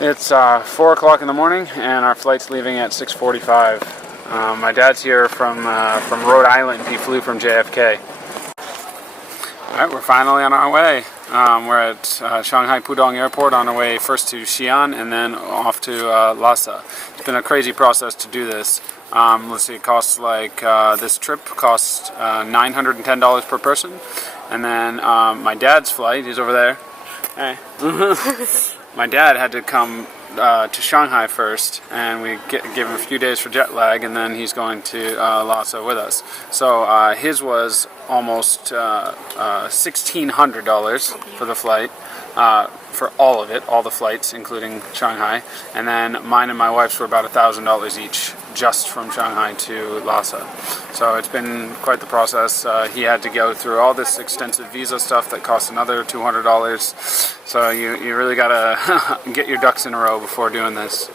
It's 4 o'clock in the morning, and our flight's leaving at 6:45. My dad's here from Rhode Island. He flew from JFK. Alright, we're finally on our way. We're at Shanghai Pudong Airport on our way first to Xi'an and then off to Lhasa. It's been a crazy process to do this. Let's see, it costs like, this trip costs $910 per person. And then my dad's flight, he's over there. Hey. My dad had to come to Shanghai first, and we give him a few days for jet lag, and then he's going to Lhasa with us. So his was almost $1,600 for the flight, for all of it, all the flights, including Shanghai. And then mine and my wife's were about $1,000 each, just from Shanghai to Lhasa. So it's been quite the process. He had to go through all this extensive visa stuff that cost another $200. So you really gotta get your ducks in a row before doing this.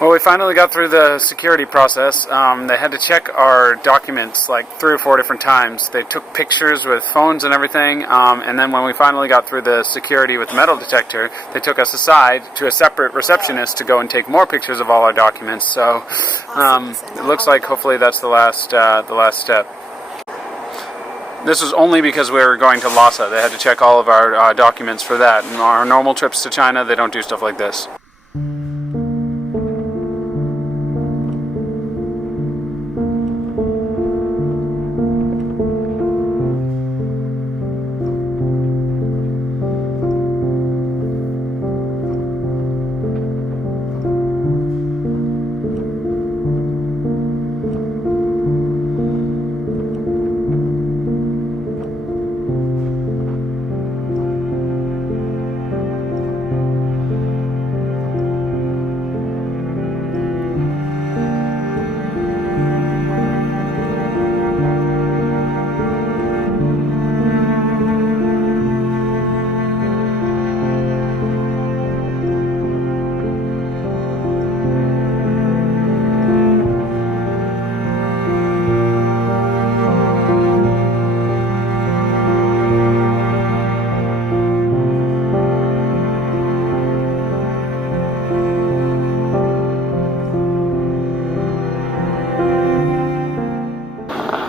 Well, we finally got through the security process. They had to check our documents like 3 or 4 different times. They took pictures with phones and everything, and then when we finally got through the security with the metal detector, they took us aside to a separate receptionist to go and take more pictures of all our documents. So it looks like hopefully that's the last step. This was only because we were going to Lhasa. They had to check all of our documents for that. And our normal trips to China, they don't do stuff like this.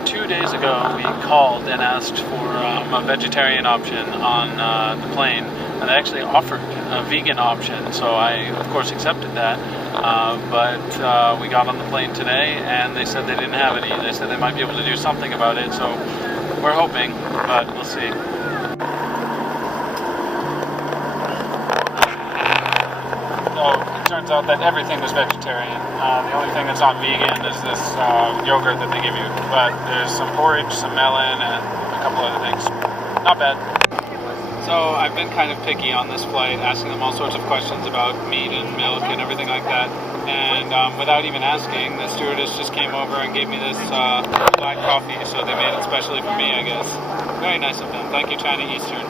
2 days ago, we called and asked for a vegetarian option on the plane, and they actually offered a vegan option, so I, of course, accepted that. But we got on the plane today, and they said they didn't have any. They said they might be able to do something about it, so we're hoping, but we'll see. So it turns out that everything was vegetarian. The only thing that's not vegan is this yogurt that they give you. But there's some porridge, some melon, and a couple other things. Not bad. So I've been kind of picky on this flight, asking them all sorts of questions about meat and milk and everything like that. And without even asking, the stewardess just came over and gave me this black coffee. So they made it specially for me, I guess. Very nice of them. Thank you, China Eastern.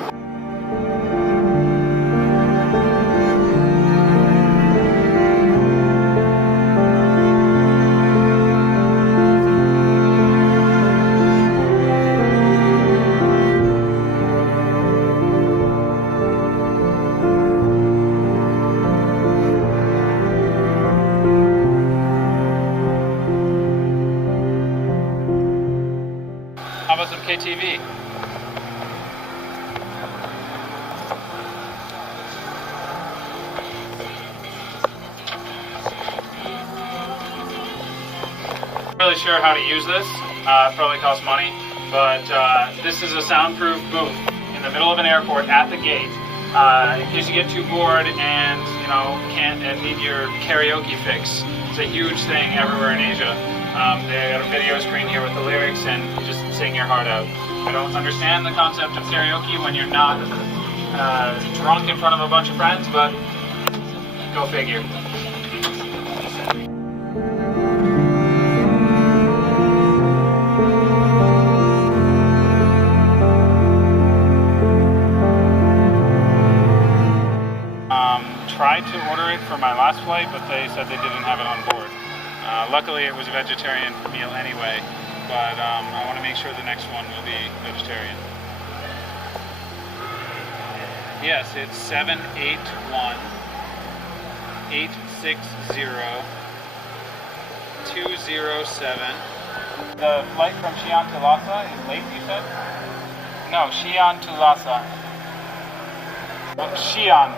How about some KTV? Not really sure how to use this. It probably costs money, but this is a soundproof booth in the middle of an airport at the gate. In case you get too bored and can't need your karaoke fix. It's a huge thing everywhere in Asia. They got a video screen here with the lyrics, and you just sing your heart out. I don't understand the concept of karaoke when you're not drunk in front of a bunch of friends, but go figure. Tried to order it for my last flight, but they said they didn't have it on board. Luckily, it was a vegetarian meal anyway, but I want to make sure the next one will be vegetarian. Yes, it's 781-860-207. The flight from Xi'an to Lhasa is late, you said? No, Xi'an to Lhasa. Xi'an.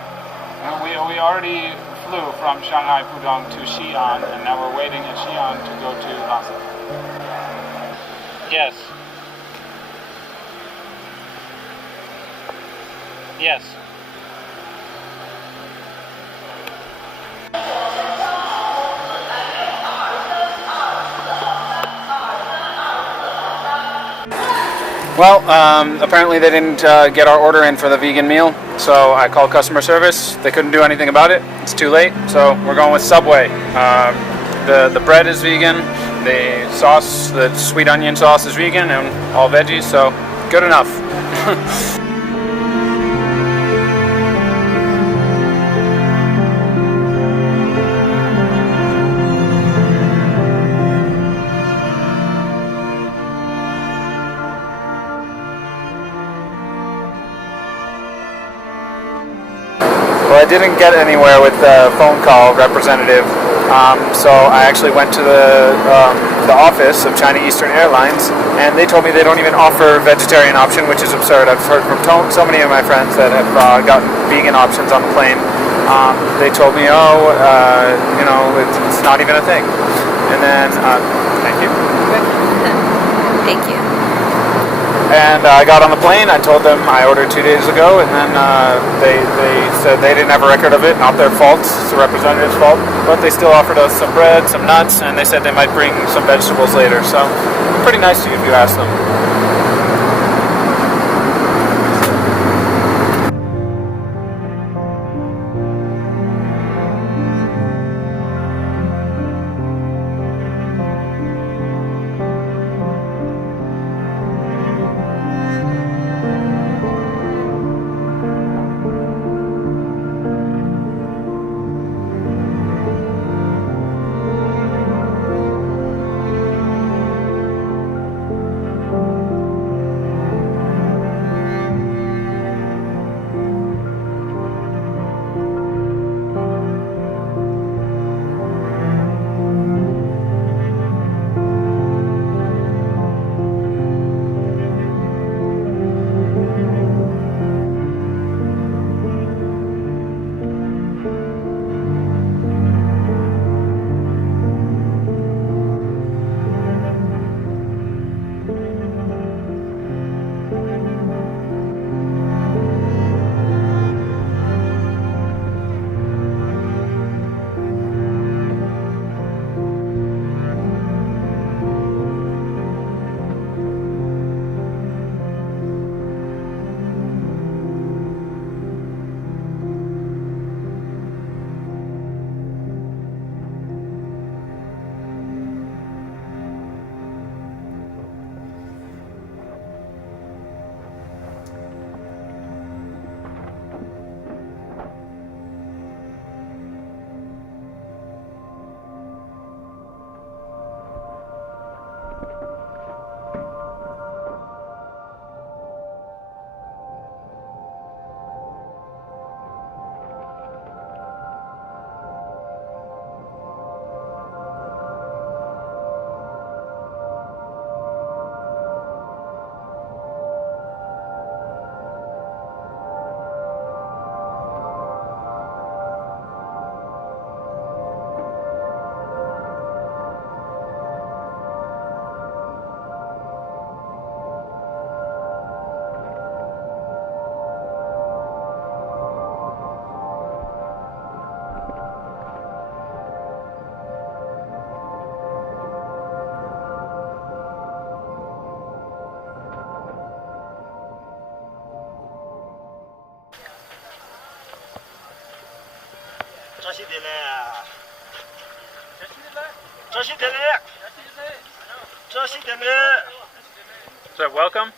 We already flew from Shanghai, Pudong to Xi'an, and now we're waiting at Xi'an to go to Lhasa. Yes. Yes. Well, apparently they didn't get our order in for the vegan meal, so I called customer service. They couldn't do anything about it. It's too late, so we're going with Subway. The bread is vegan, the sauce, the sweet onion sauce is vegan, and all veggies, so good enough. Well, I didn't get anywhere with the phone call representative, so I actually went to the office of China Eastern Airlines, and they told me they don't even offer vegetarian option, which is absurd. I've heard from so many of my friends that have gotten vegan options on the plane. They told me, it's not even a thing. And then, thank you. Thank you. And I got on the plane, I told them I ordered 2 days ago, and then they said they didn't have a record of it, not their fault, it's the representative's fault, but they still offered us some bread, some nuts, and they said they might bring some vegetables later, so pretty nice to you if you ask them. So welcome.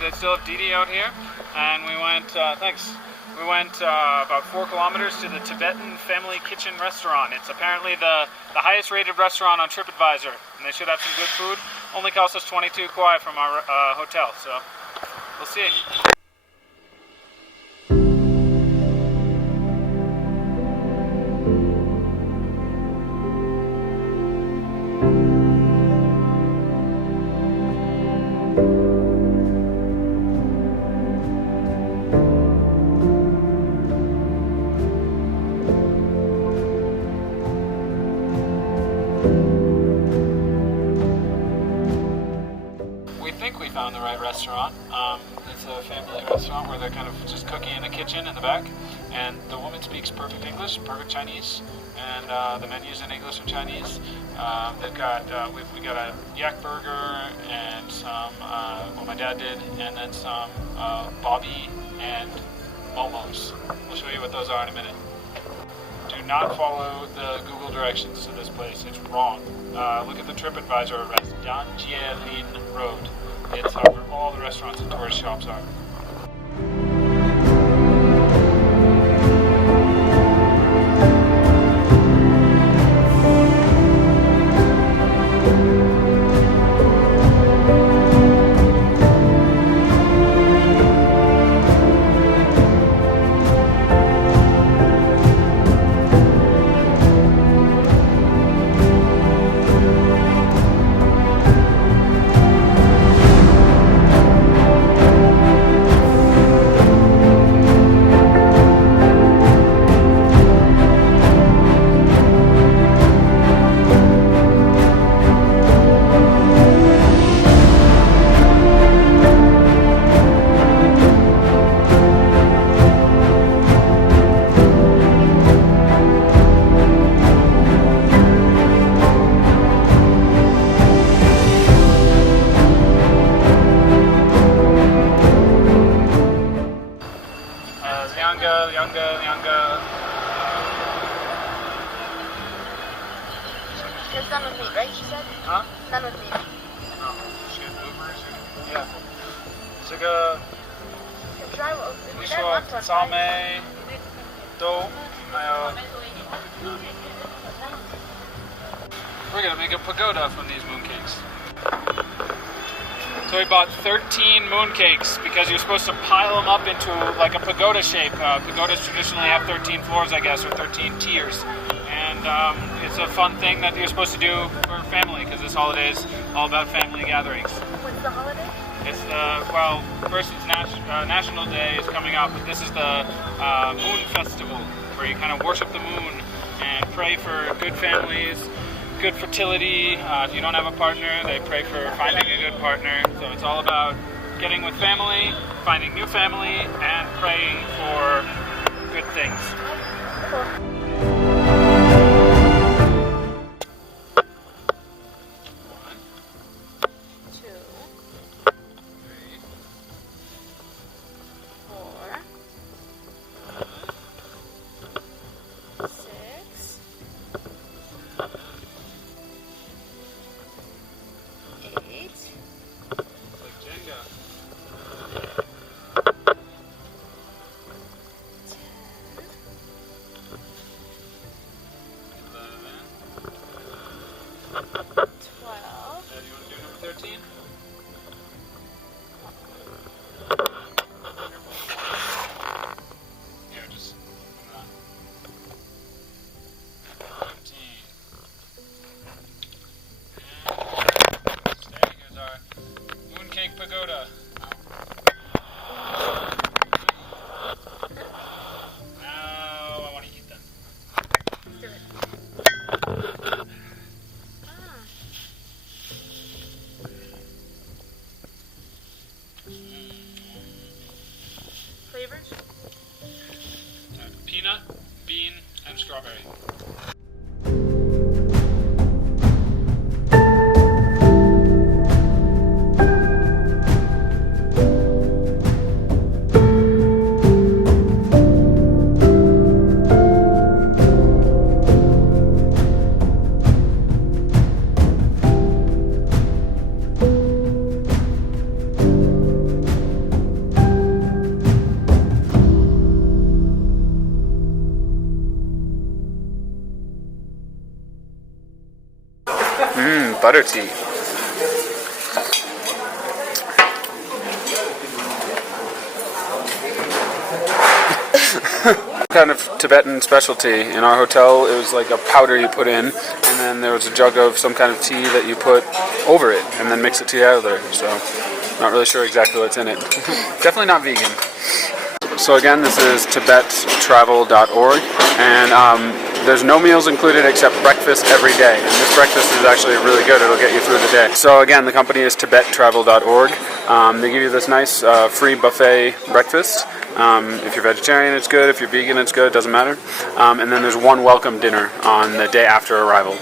They still have Didi out here, and we went, we went about 4 kilometers to the Tibetan Family Kitchen restaurant. It's apparently the highest rated restaurant on TripAdvisor, and they should have some good food. Only cost us 22 kwai from our hotel, so we'll see. We found the right restaurant. It's a family restaurant where they're kind of just cooking in a kitchen in the back, and the woman speaks perfect English, perfect Chinese, and the menu's in English and Chinese. They've got we got a yak burger and some what my dad did, and then some bobby and momos. We'll show you what those are in a minute. Do not follow the Google directions to this place. It's wrong. Look at the TripAdvisor address, Jielin Road. It's where all the restaurants and tourist shops are. younger. It's done with meat, right? You said? Huh? Done with meat. Yeah. 这个 你说草莓豆还有 We're gonna make a pagoda from these mooncakes. So we bought 13 mooncakes because you're supposed to pile them up into like a pagoda shape. Pagodas traditionally have 13 floors, I guess, or 13 tiers. And it's a fun thing that you're supposed to do for family because this holiday is all about family gatherings. What's the holiday? It's well, first it's National Day is coming up, but this is the Moon Festival where you kind of worship the moon and pray for good families, good fertility. If you don't have a partner, they pray for finding a good partner. So it's all about getting with family, finding new family, and praying for good things. Cool. Pagoda. Now I want to eat them. Do it. Flavors? Peanut, bean, and strawberry. Butter tea. Kind of Tibetan specialty. In our hotel, it was like a powder you put in, and then there was a jug of some kind of tea that you put over it, and then mix it together. So, not really sure exactly what's in it. Definitely not vegan. So again, this is TheTravelBugBite, and there's no meals included except breakfast every day, and this breakfast is actually really good. It'll get you through the day. So again, the company is TibetTravel.org. They give you this nice free buffet breakfast. If you're vegetarian, it's good. If you're vegan, it's good. It doesn't matter. And then there's one welcome dinner on the day after arrival.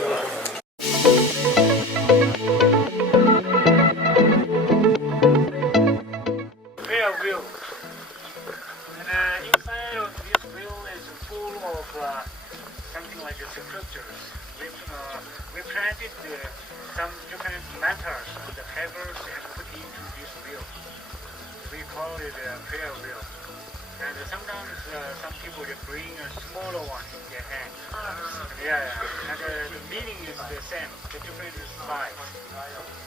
We planted some different matters on the pebbles and put into this wheel. We call it a prayer wheel. And sometimes some people they bring a smaller one in their hand. And the meaning is the same, the different size.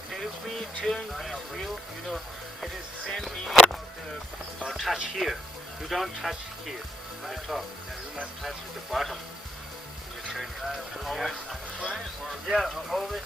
And if we turn this wheel, you know, it is the same meaning of the touch here. You don't touch here on the top. You must touch the bottom. Always always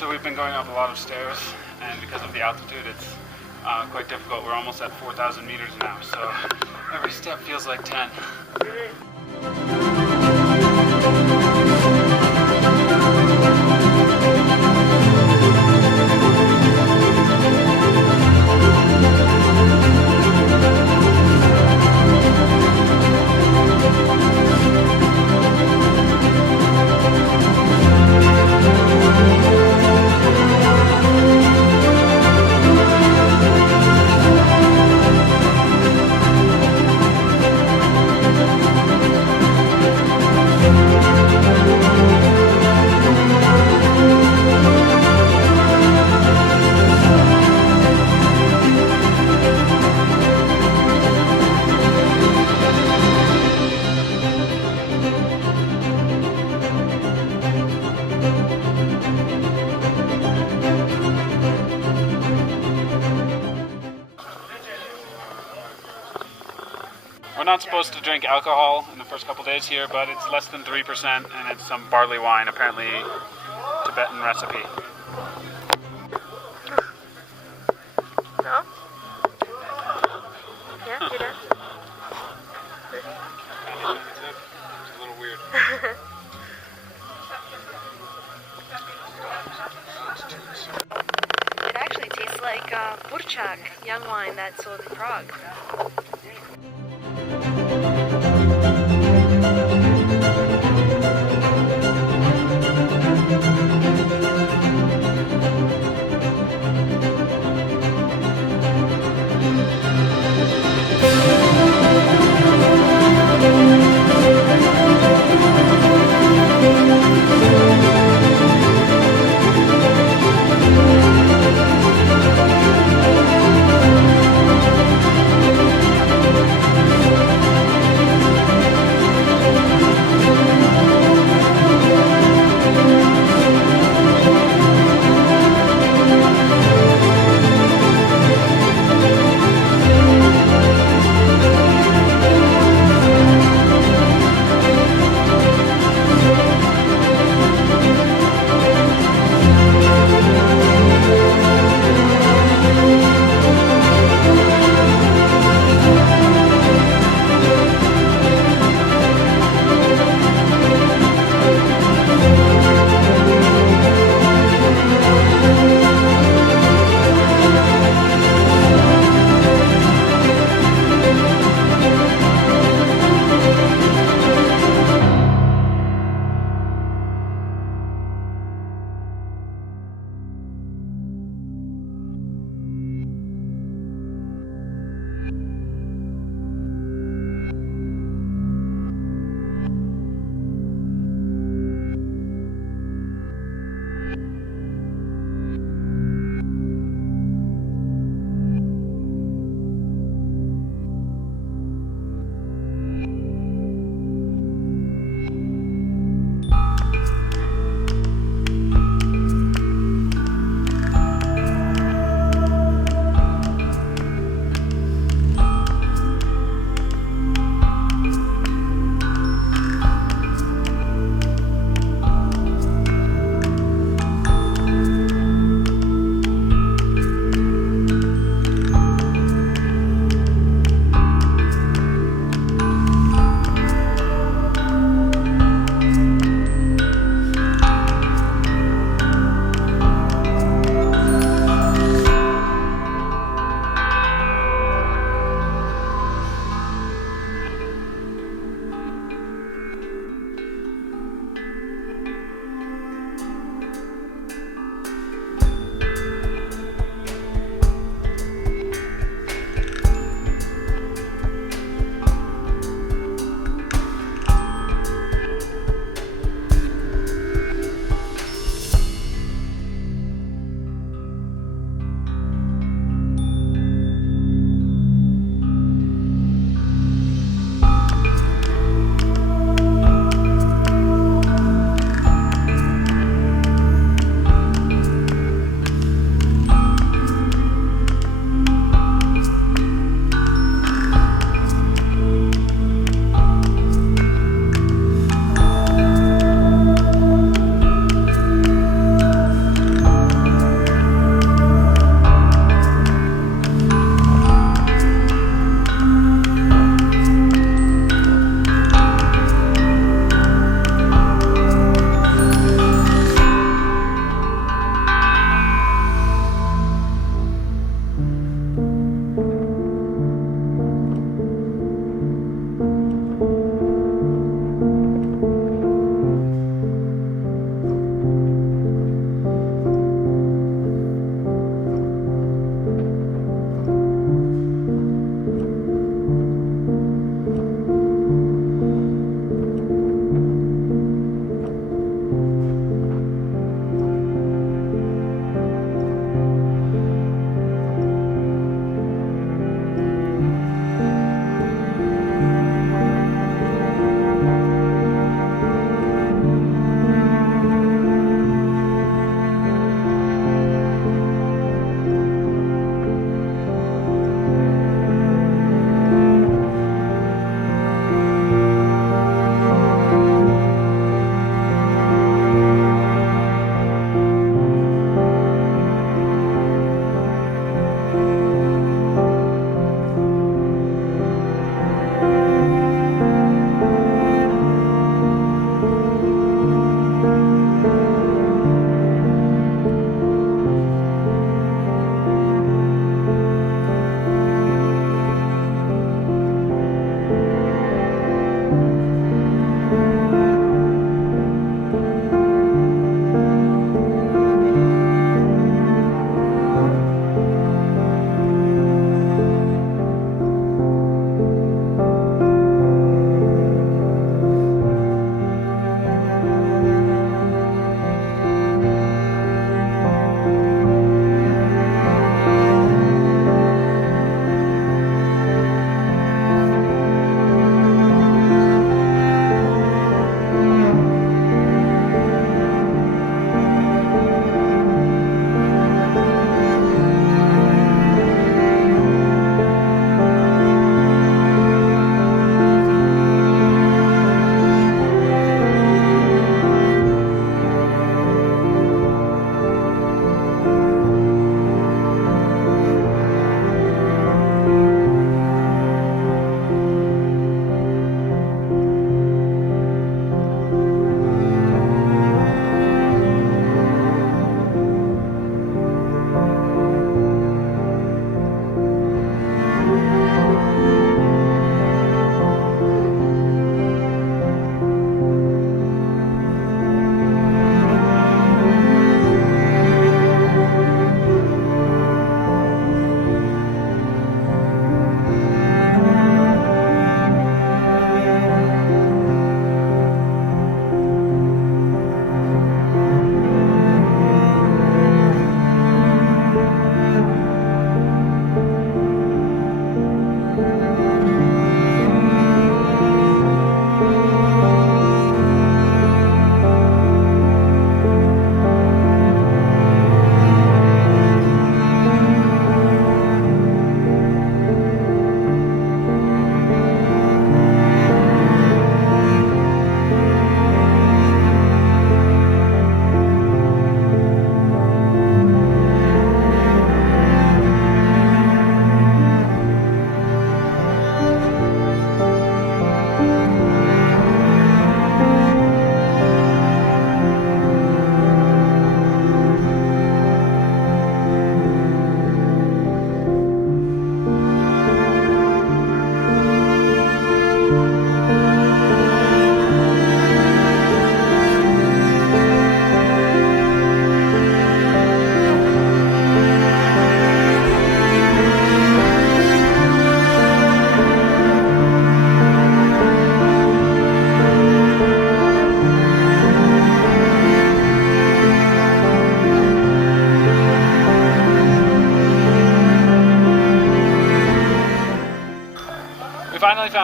So we've been going up a lot of stairs, and because of the altitude, it's quite difficult. We're almost at 4,000 meters now, so every step feels like 10. We're not supposed to drink alcohol in the first couple days here, but it's less than 3%, and it's some barley wine, apparently Tibetan recipe. No? Yeah, do that. It's a little weird. It actually tastes like burchak, young wine that's sold in Prague.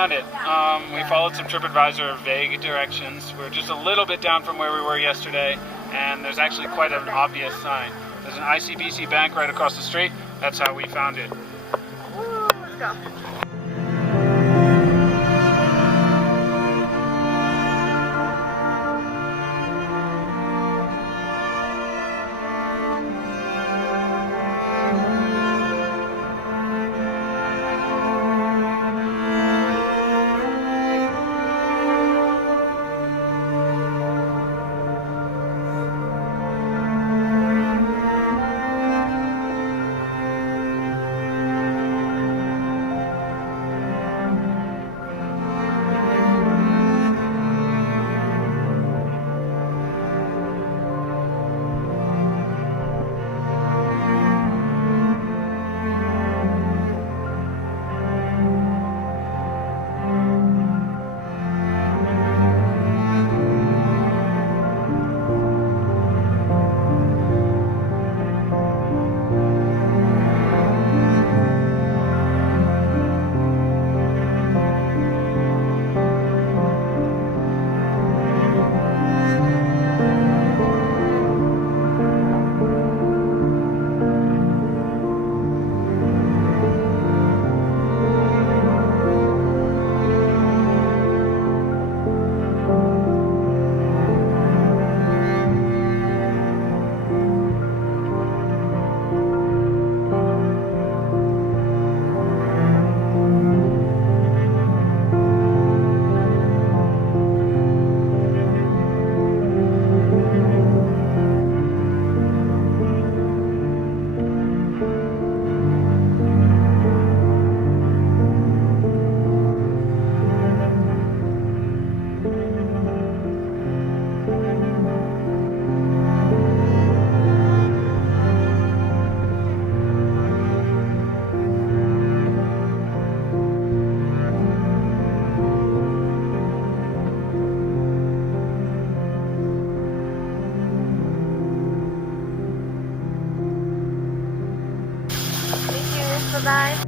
found it. We followed some TripAdvisor vague directions. We're just a little bit down from where we were yesterday, and there's actually quite an obvious sign. There's an ICBC bank right across the street. That's how we found it. Woo, let's go. Bye-bye.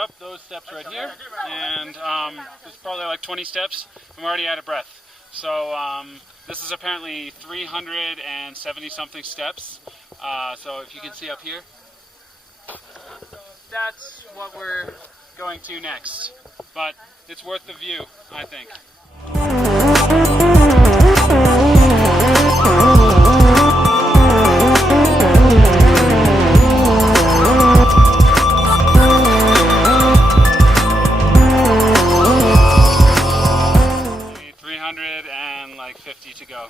up those steps right here, and it's probably like 20 steps. I'm already out of breath. So this is apparently 370 something steps. So if you can see up here, that's what we're going to next. But it's worth the view, I think. Maybe 350 to go.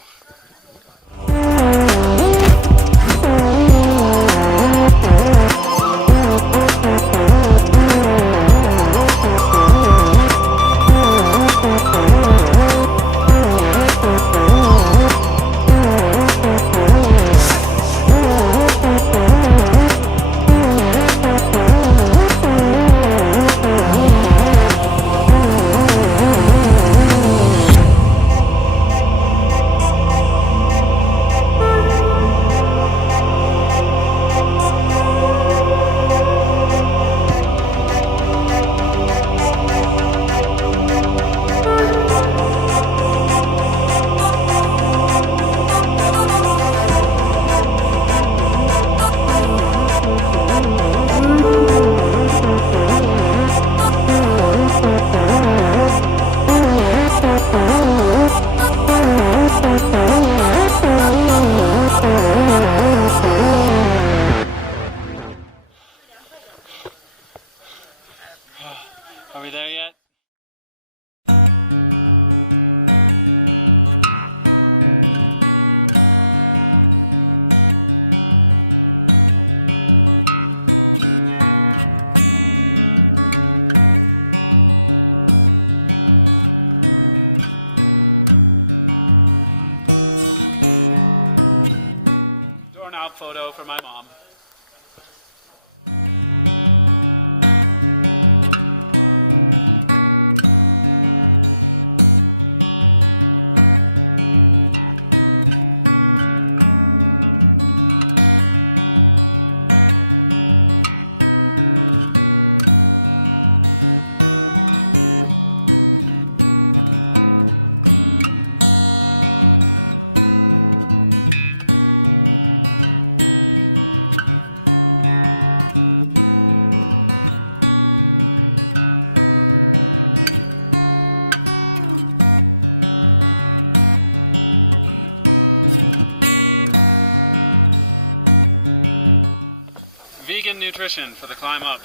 Are we there yet? Doorknob photo for my mom. Vegan nutrition for the climb up.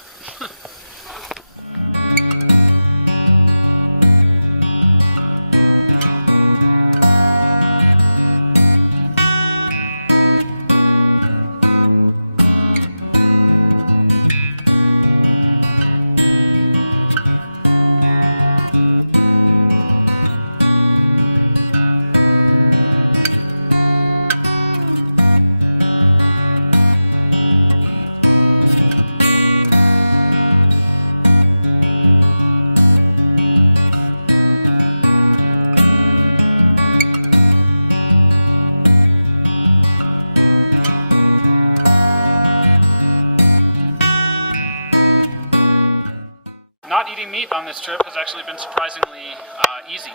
Not eating meat on this trip has actually been surprisingly easy.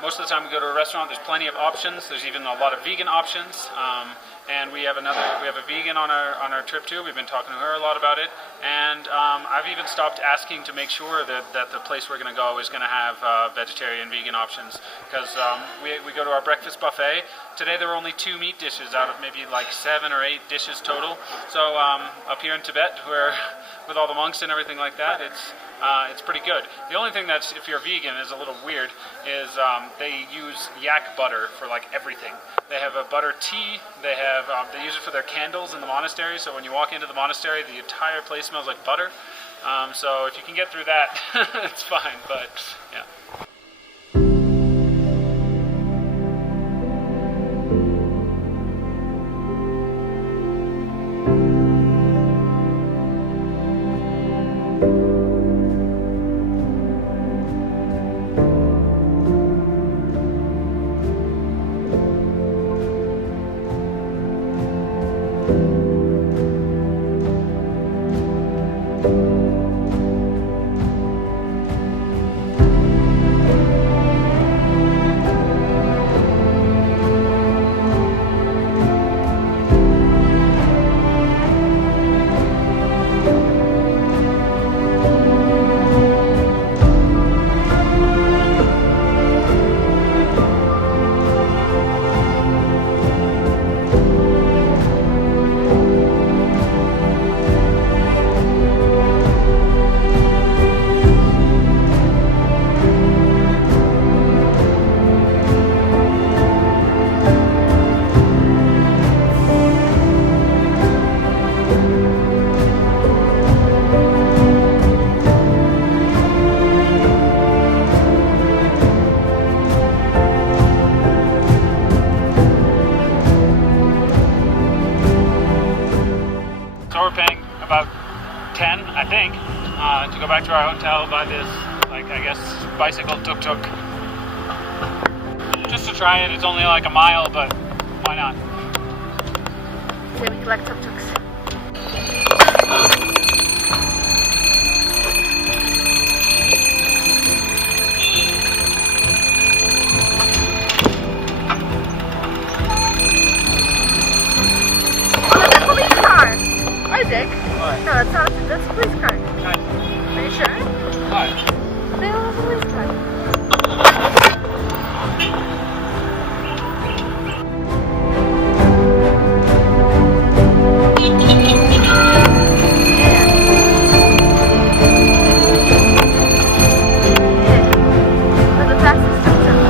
Most of the time we go to a restaurant, there's plenty of options. There's even a lot of vegan options. And we have a vegan on our trip too. We've been talking to her a lot about it. And I've even stopped asking to make sure that the place we're going to go is going to have vegetarian, vegan options. Because we go to our breakfast buffet. Today there were only 2 meat dishes out of maybe like 7 or 8 dishes total. So up here in Tibet, where with all the monks and everything like that, it's pretty good. The only thing that's, if you're vegan, is a little weird is they use yak butter for like everything. They have a butter tea. They use it for their candles in the monastery. So when you walk into the monastery, the entire place smells like butter. So if you can get through that, it's fine. But yeah. paying about 10, I think, to go back to our hotel by this, like, I guess, bicycle tuk-tuk. Just to try it. It's only like a mile, but why not? Okay, we collect tuk-tuks. Isaac? What? No, that's a police car. Nice. Are you sure? What? They all have a police car. They're the fastest tuk-tuk.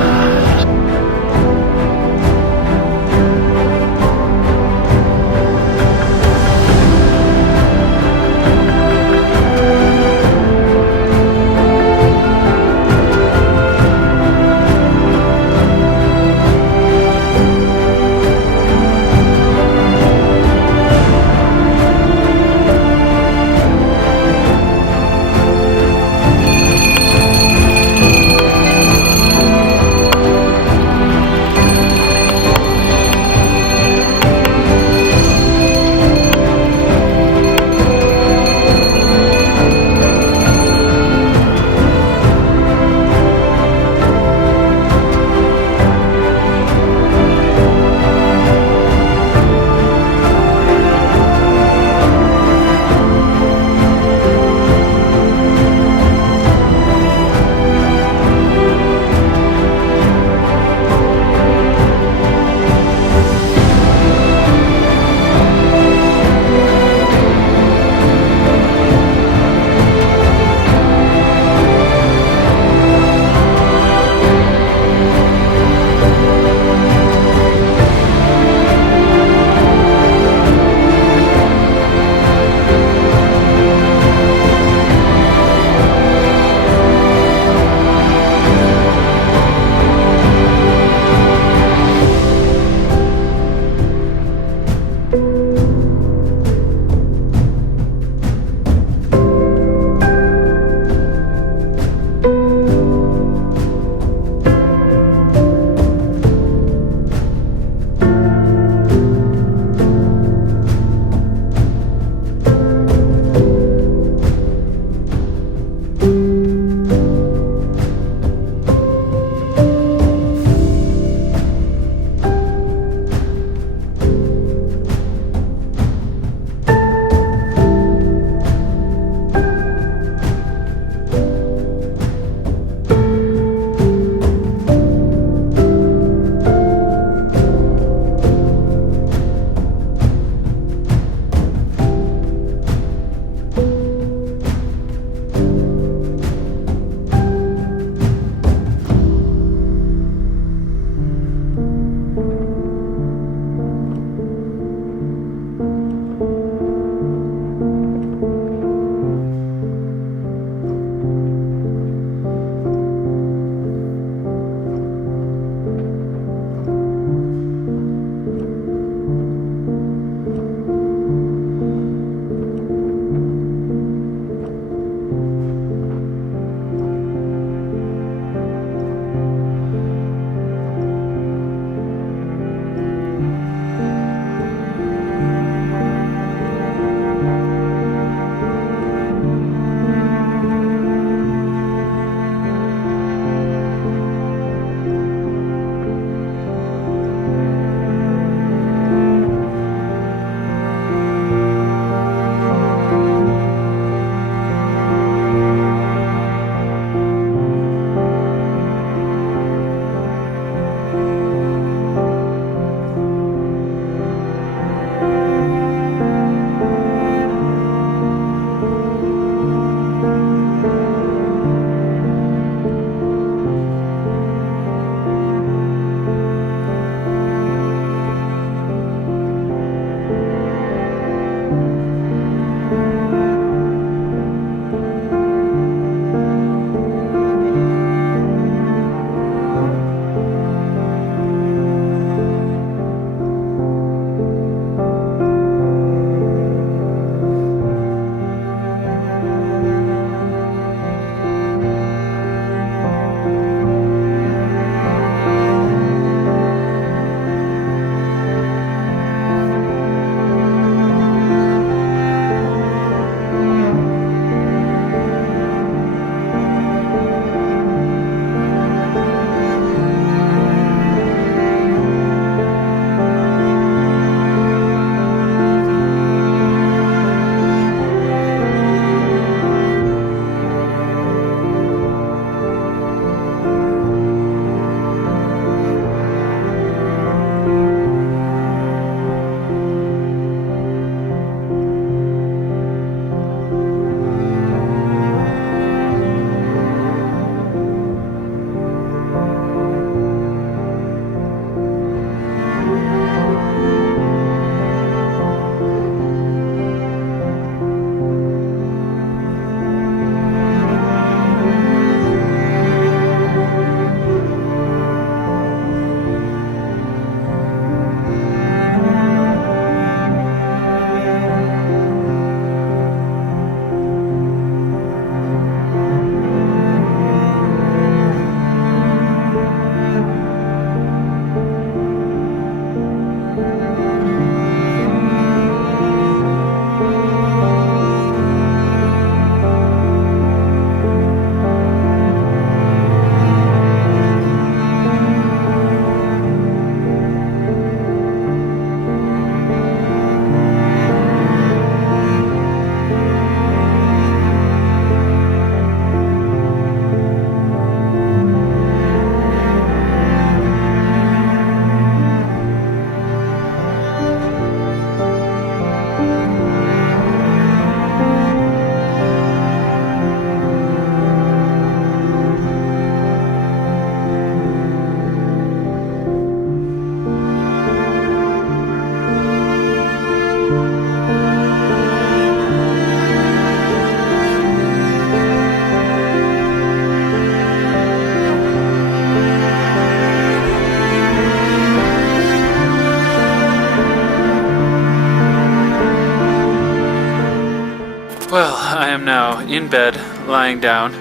am now in bed, lying down.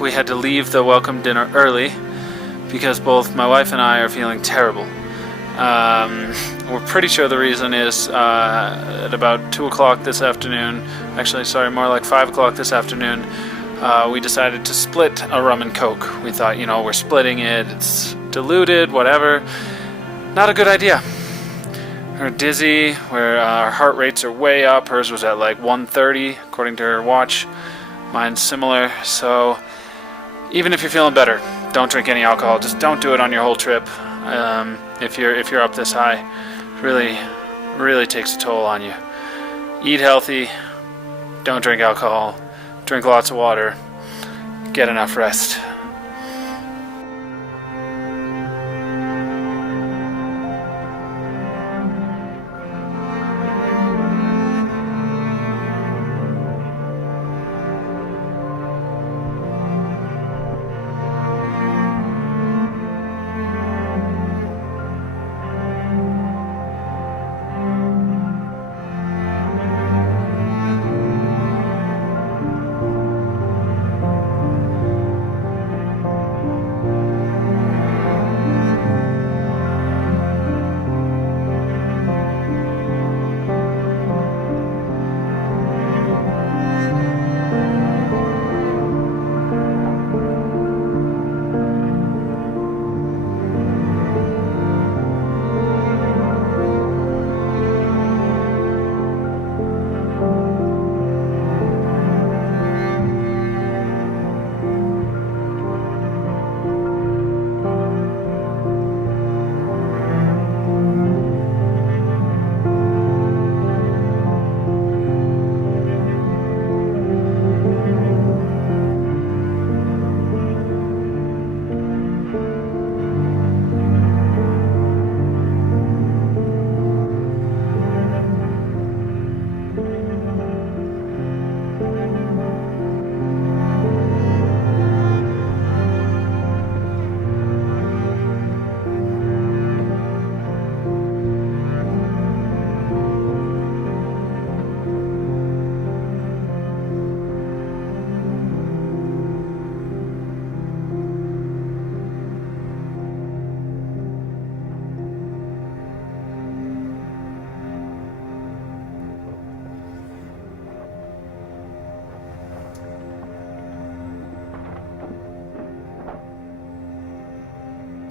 We had to leave the welcome dinner early because both my wife and I are feeling terrible. We're pretty sure the reason is at about 2 o'clock this afternoon, actually sorry, more like 5 o'clock this afternoon, we decided to split a rum and coke. We thought, you know, we're splitting it, it's diluted, whatever. Not a good idea. We're dizzy, our heart rates are way up. Hers was at like 130 according to her watch. Mine's similar, so even if you're feeling better, don't drink any alcohol. Just don't do it on your whole trip. If you're up this high, really takes a toll on you. Eat healthy, don't drink alcohol, drink lots of water, get enough rest.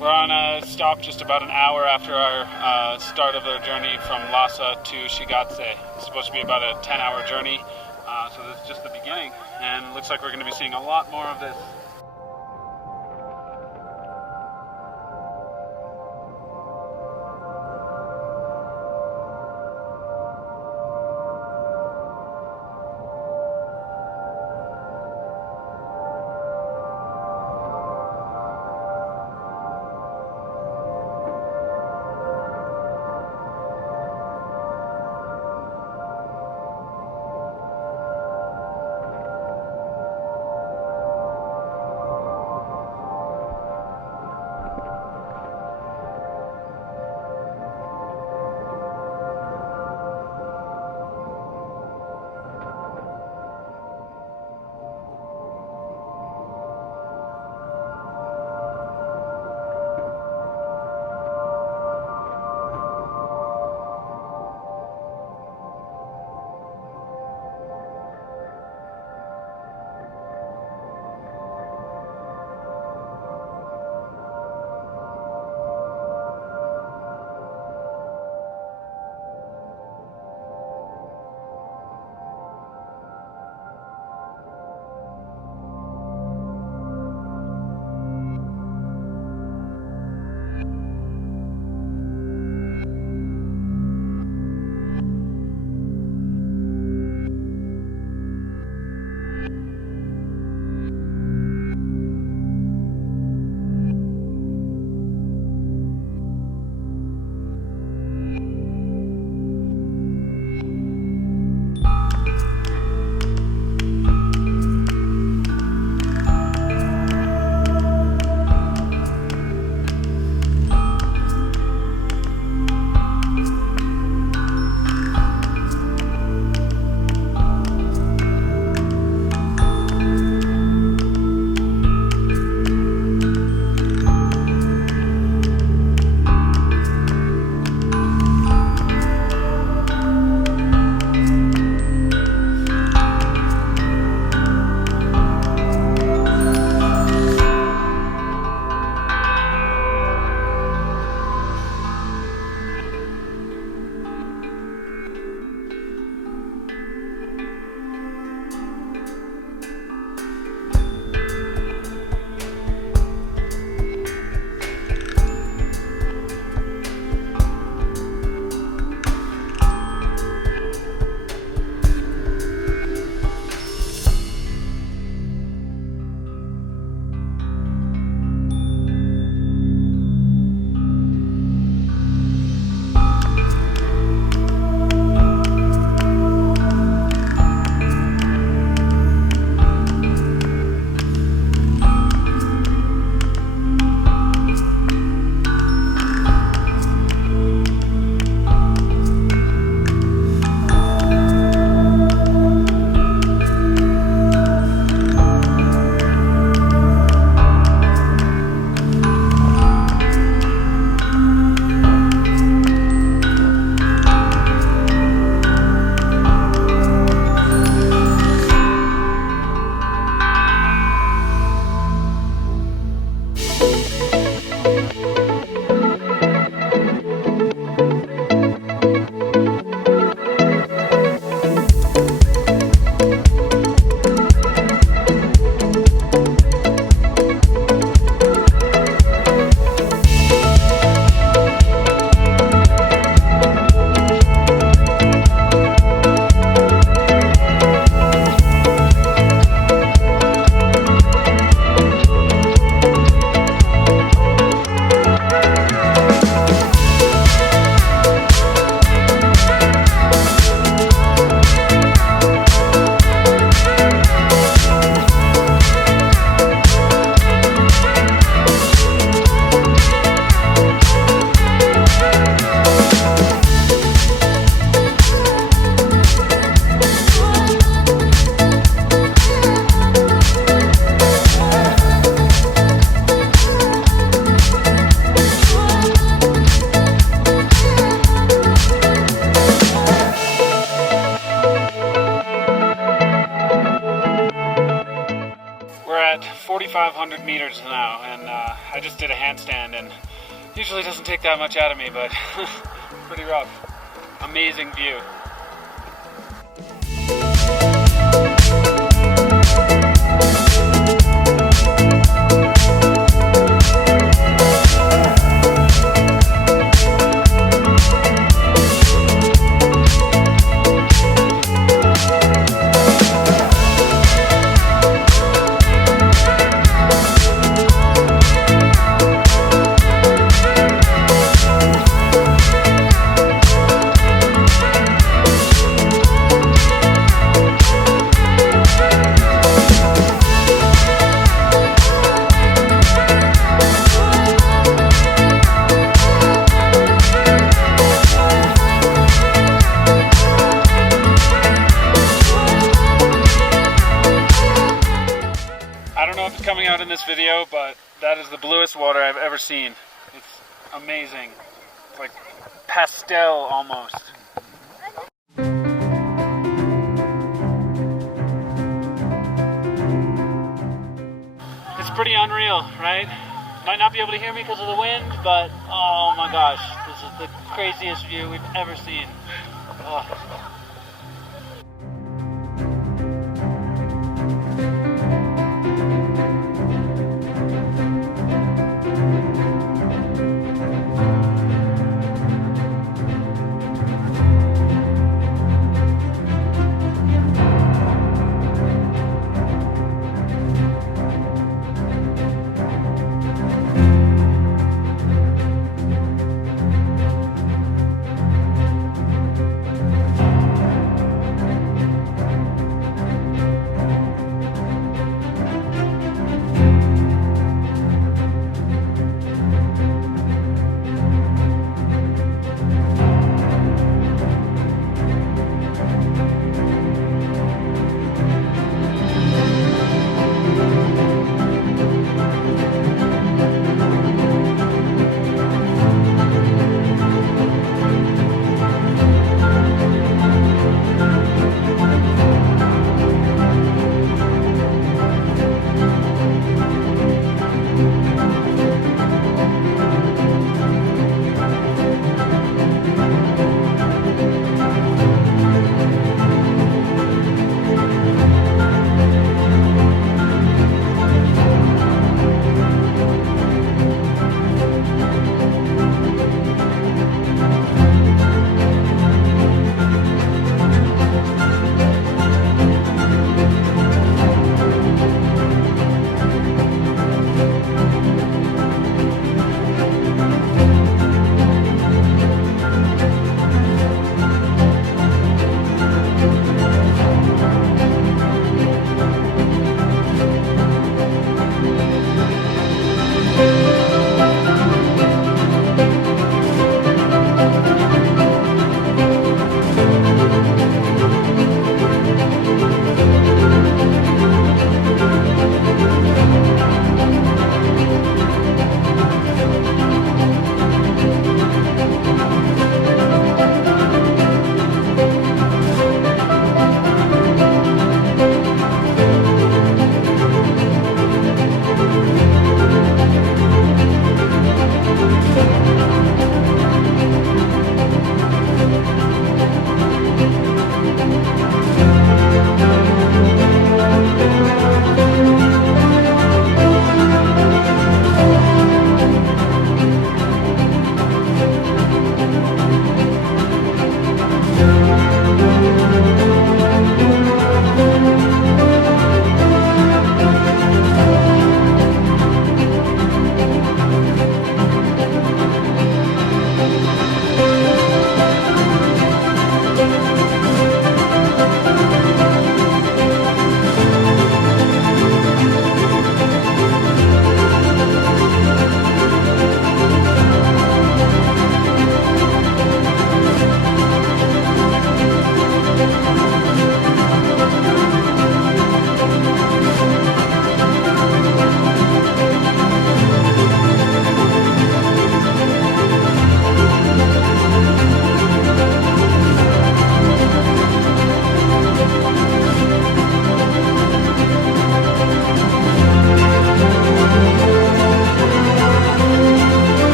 We're on a stop just about an hour after our start of our journey from Lhasa to Shigatse. It's supposed to be about a 10-hour journey, so this is just the beginning, and it looks like we're going to be seeing a lot more of this. 2,500 meters now, and I just did a handstand, and usually doesn't take that much out of me, but pretty rough. Amazing view. Coming out in this video, but that is the bluest water I've ever seen. It's amazing. It's like pastel almost. It's pretty unreal, right? Might not be able to hear me because of the wind, but oh my gosh, this is the craziest view we've ever seen. Oh.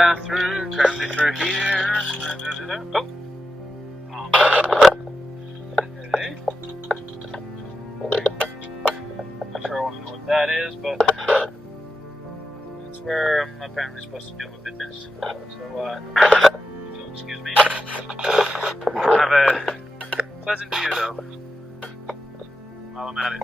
bathroom, transit here. Oh. Okay. Not sure I want to know what that is, but that's where I'm apparently supposed to do my business. So, excuse me. Have a pleasant view though, while I'm at it.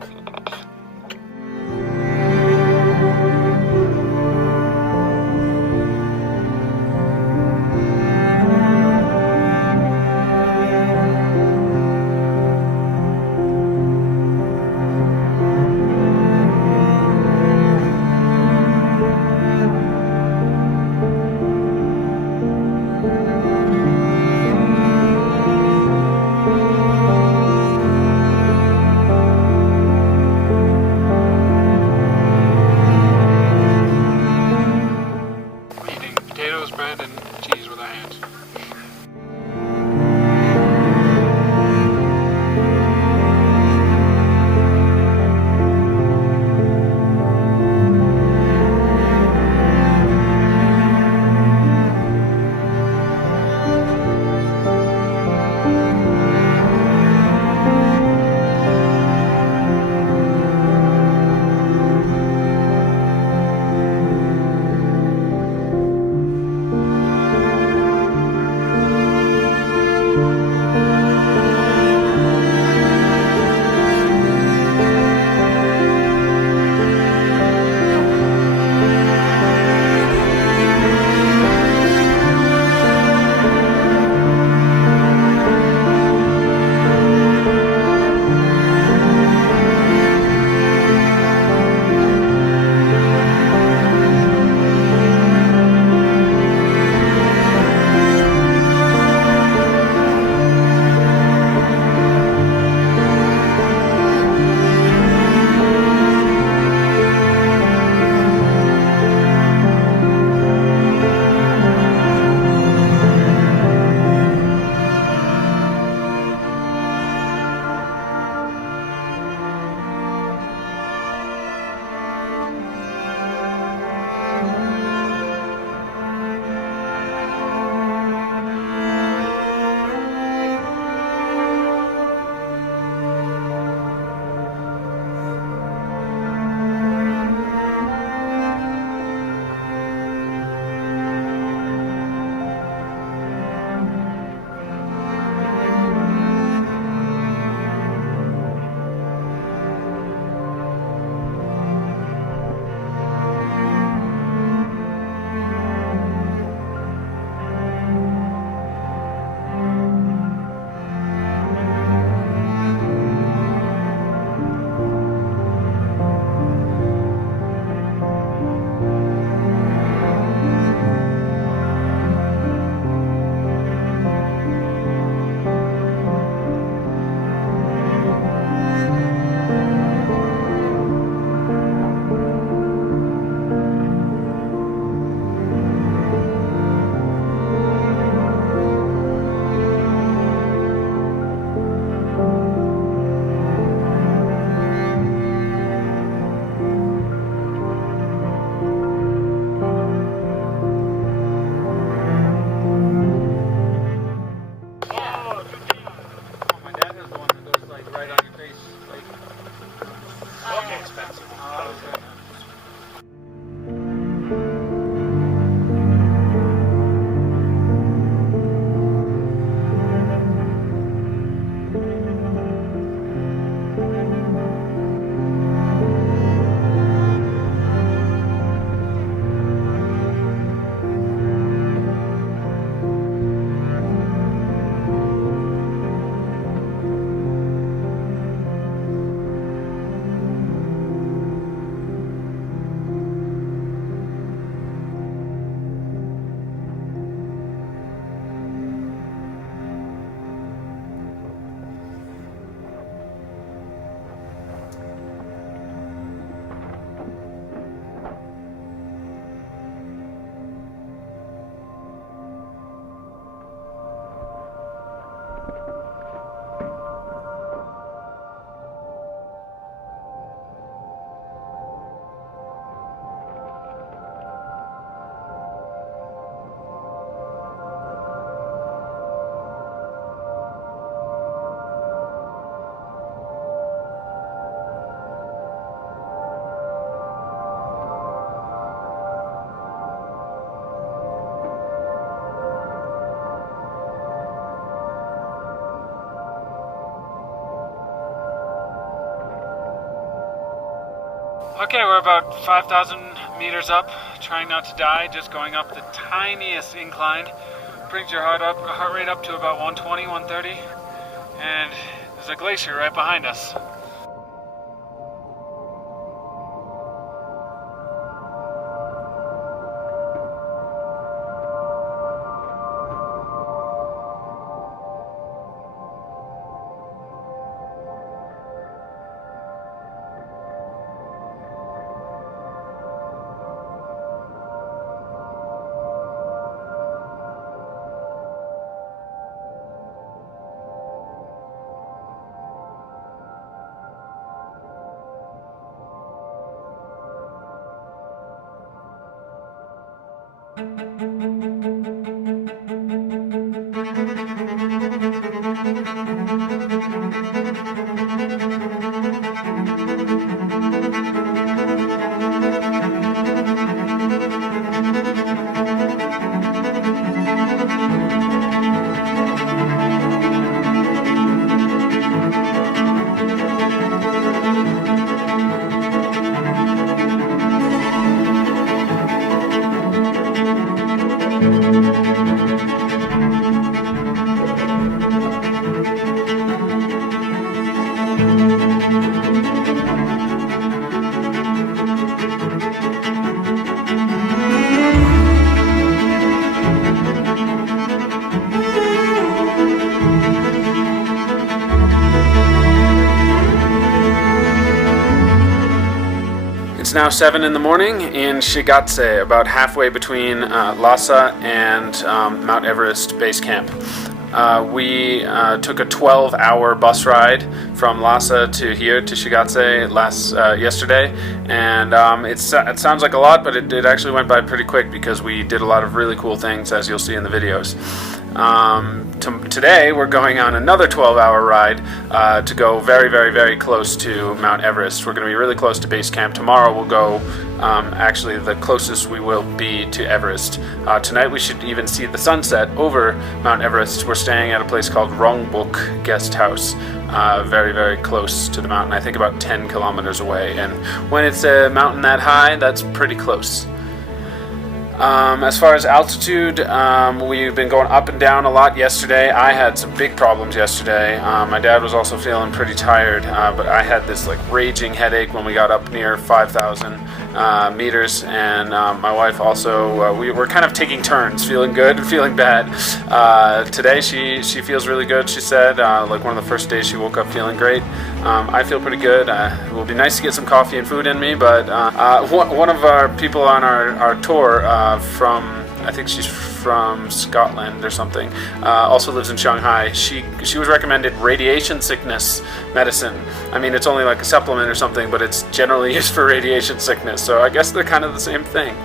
Okay, we're about 5,000 meters up, trying not to die, just going up the tiniest incline. Brings your heart rate up to about 120, 130, and there's a glacier right behind us. It's now 7 in the morning in Shigatse, about halfway between Lhasa and Mount Everest Base Camp. We took a 12-hour bus ride from Lhasa to here to Shigatse yesterday, and it sounds like a lot, but it actually went by pretty quick because we did a lot of really cool things, as you'll see in the videos. Today we're going on another 12-hour ride to go very, very, very close to Mount Everest. We're going to be really close to base camp. Tomorrow we'll go, actually the closest we will be to Everest. Tonight we should even see the sunset over Mount Everest. We're staying at a place called Rongbuk Guest House, very, very close to the mountain. I think about 10 kilometers away, and when it's a mountain that high, that's pretty close. As far as altitude, we've been going up and down a lot yesterday. I had some big problems yesterday. My dad was also feeling pretty tired, but I had this like raging headache when we got up near 5,000 meters, and my wife also, we were kind of taking turns, feeling good and feeling bad. Today she feels really good, she said, like one of the first days she woke up feeling great. I feel pretty good. It will be nice to get some coffee and food in me, but one of our people on our tour from, I think she's from Scotland or something, also lives in Shanghai. She was recommended radiation sickness medicine. I mean, it's only like a supplement or something, but it's generally used for radiation sickness, so I guess they're kind of the same thing.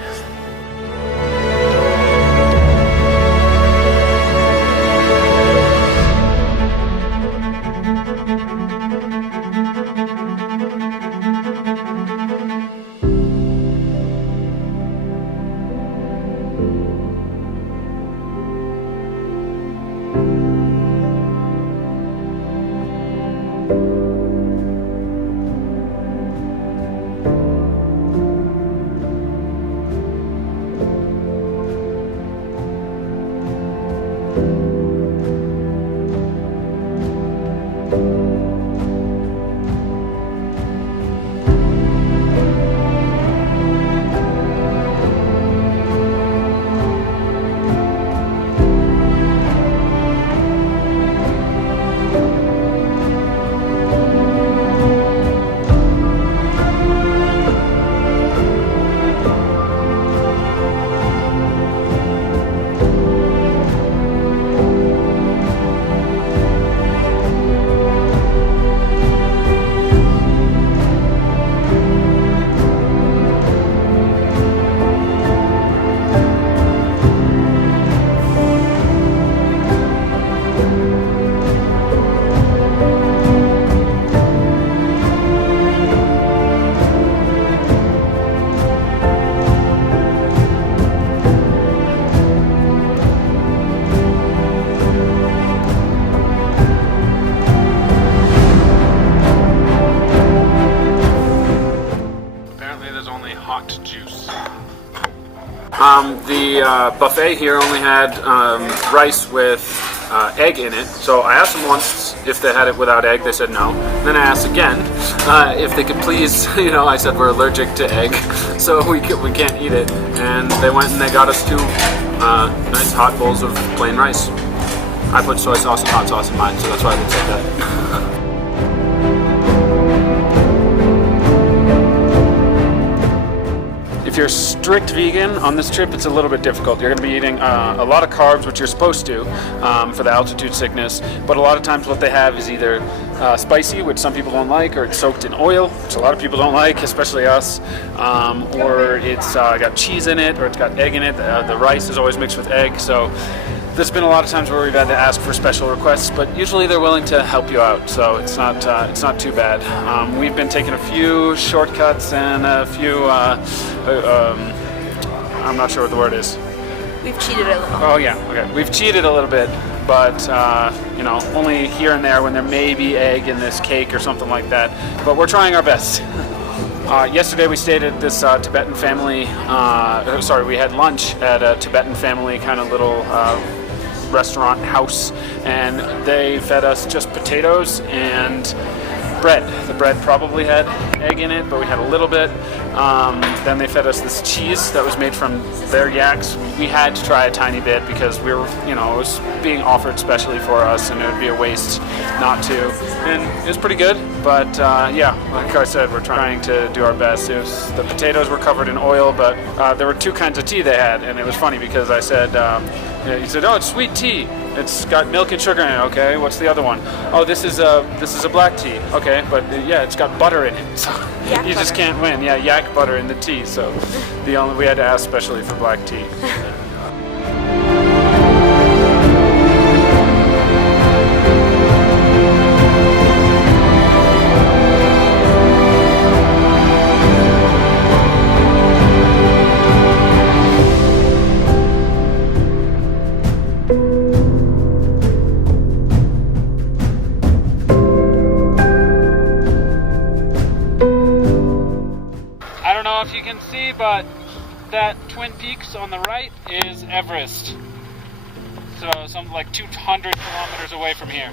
The buffet here only had rice with egg in it, so I asked them once if they had it without egg. They said no. Then I asked again if they could please, I said we're allergic to egg, so we can't eat it. And they went and they got us 2 nice hot bowls of plain rice. I put soy sauce and hot sauce in mine, so that's why it looks like that. If you're strict vegan on this trip, it's a little bit difficult. You're going to be eating a lot of carbs, which you're supposed to for the altitude sickness, but a lot of times what they have is either spicy, which some people don't like, or it's soaked in oil, which a lot of people don't like, especially us, or it's got cheese in it, or it's got egg in it. The rice is always mixed with egg, so there's been a lot of times where we've had to ask for special requests, but usually they're willing to help you out, so it's not too bad. We've been taking a few shortcuts and a few, I'm not sure what the word is. We've cheated a little. Oh yeah, okay. We've cheated a little bit, but only here and there when there may be egg in this cake or something like that. But we're trying our best. Yesterday we stayed at this Tibetan family. We had lunch at a Tibetan family kind of little restaurant house, and they fed us just potatoes and bread. The bread probably had egg in it, but we had a little bit. Then they fed us this cheese that was made from their yaks. We had to try a tiny bit because we were, it was being offered specially for us, and it would be a waste not to. And it was pretty good, but like I said, we're trying to do our best. The potatoes were covered in oil, but there were 2 kinds of tea they had, and it was funny because I said, he said, "Oh, it's sweet tea. It's got milk and sugar in it." Okay, what's the other one? "Oh, this is a black tea." Okay, but it's got butter in it. So you just can't win. Yeah, yak butter in the tea. So we had to ask specially for black tea. If you can see, but that Twin Peaks on the right is Everest. So something like 200 kilometers away from here.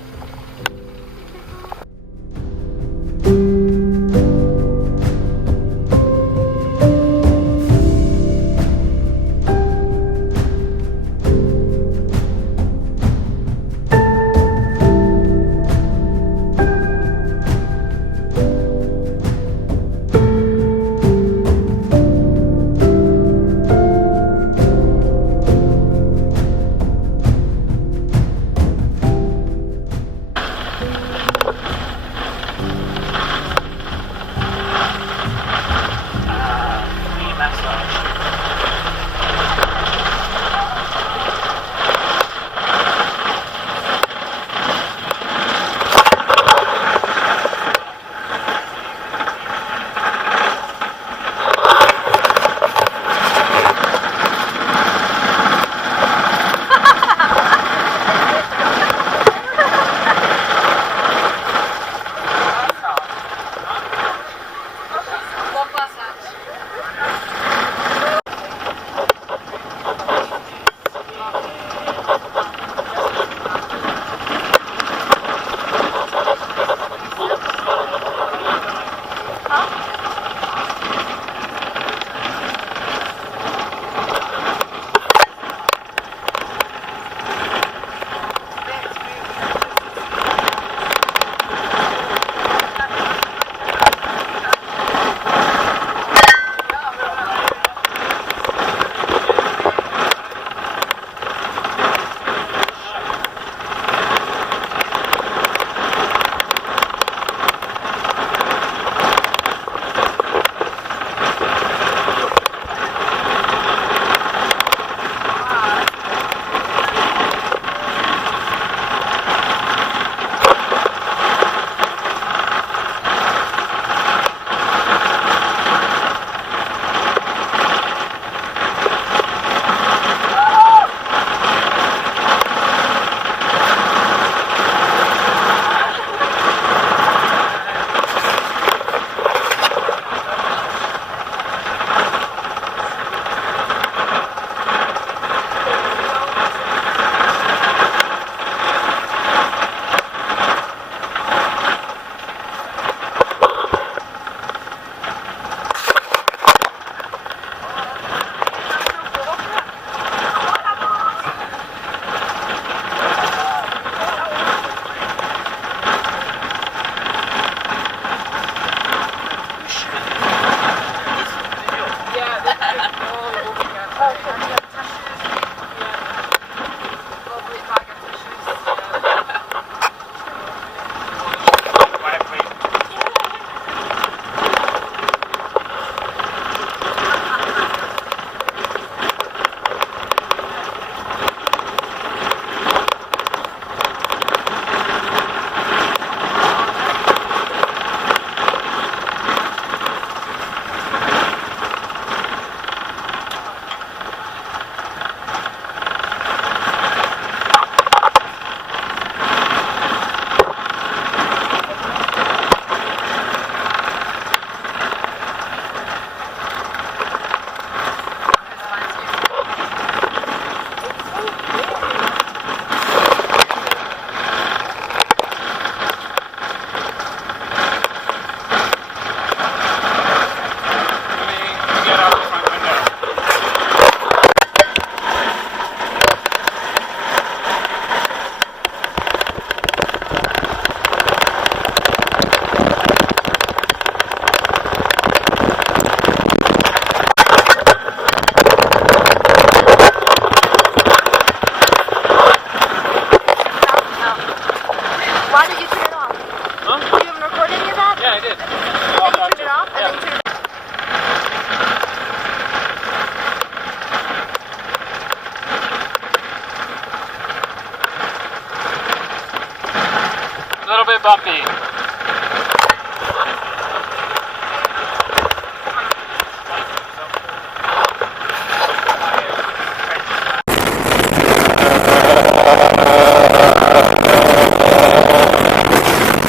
I did. You turned it off? And then you turned it A little bit bumpy.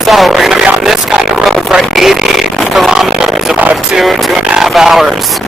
So we're going to be on this kind of road for 80 kilometers, about 2.5 hours.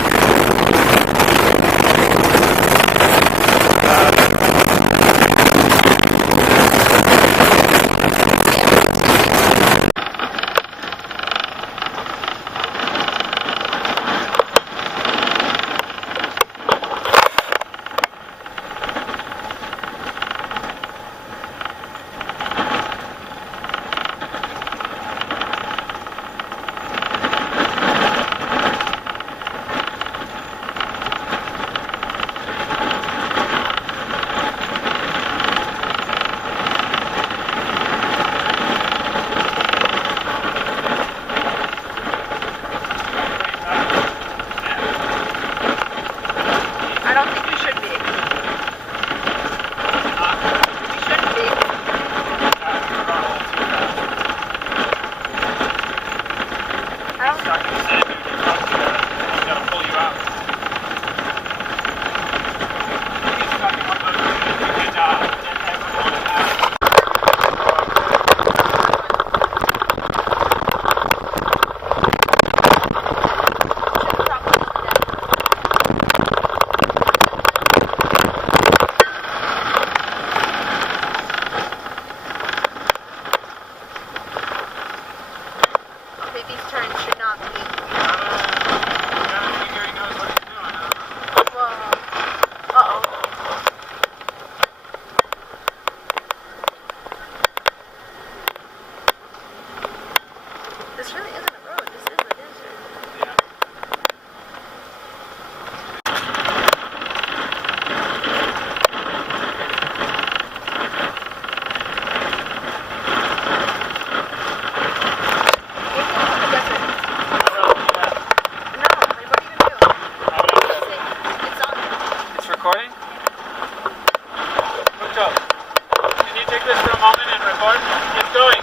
This really isn't a road. This is a desert. Recording? Good job. Can you take this for a moment and record? It's going.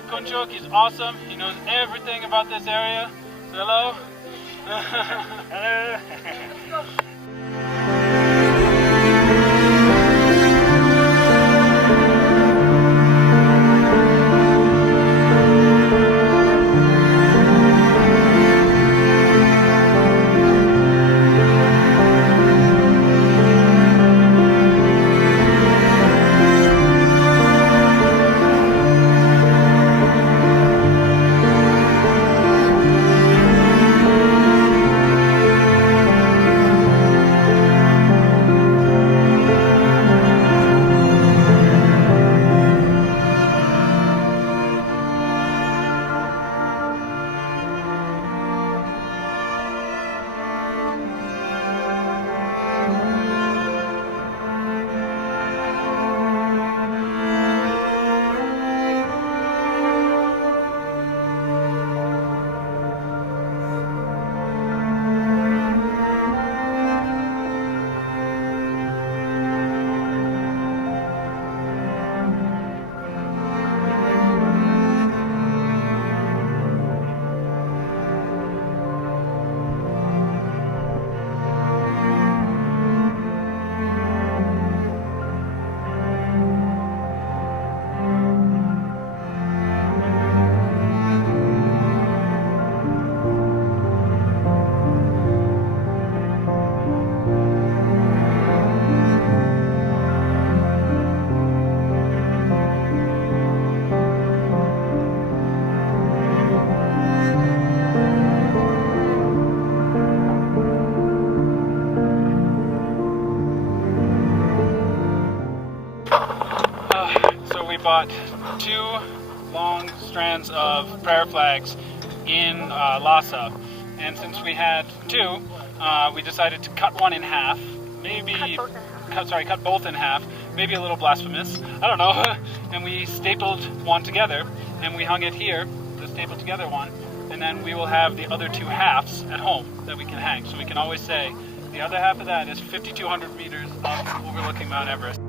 guide, Kunchuk. He's awesome. He knows everything about this area. Say hello. Hello. Bought 2 long strands of prayer flags in Lhasa, and since we had 2, we decided to cut one in half, maybe cut both in half, maybe a little blasphemous, I don't know, and we stapled one together, and we hung it here, the stapled together one, and then we will have the other 2 halves at home that we can hang, so we can always say the other half of that is 5,200 meters up overlooking Mount Everest.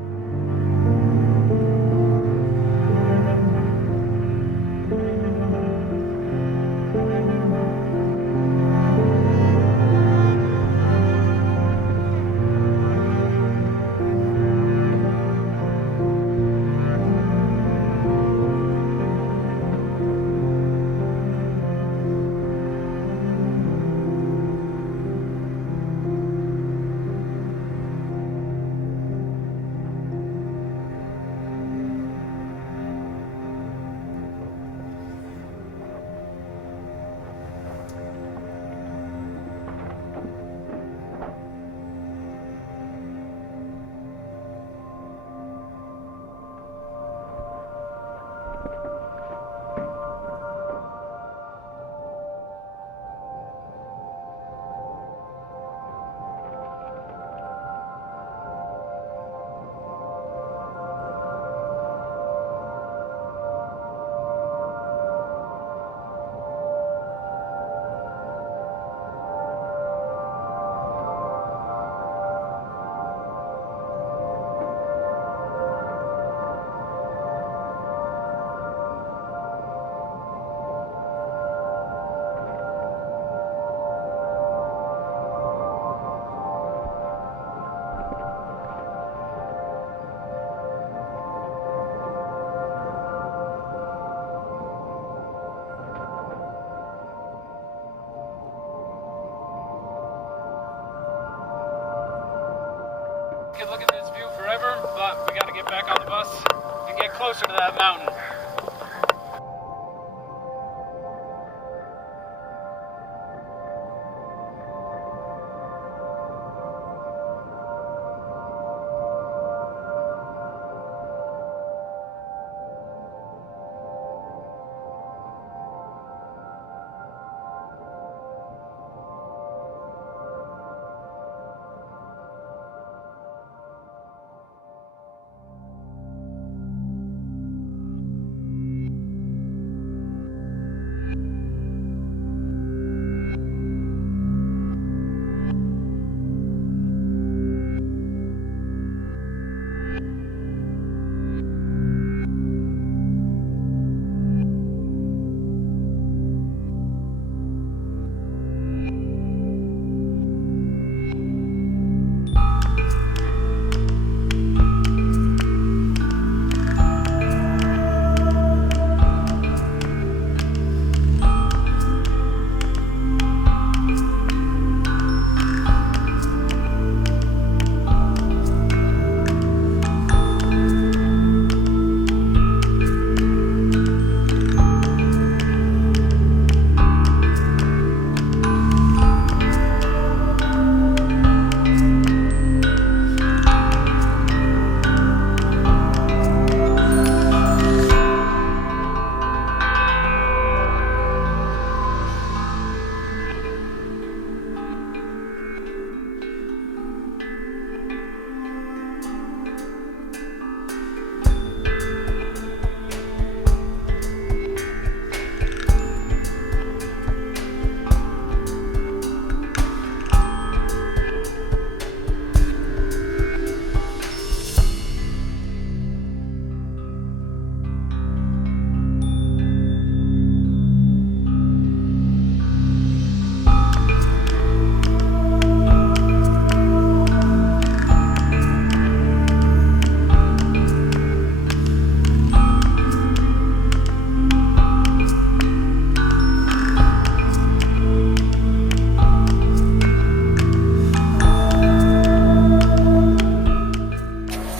Could look at this view forever, but we got to get back on the bus and get closer to that mountain.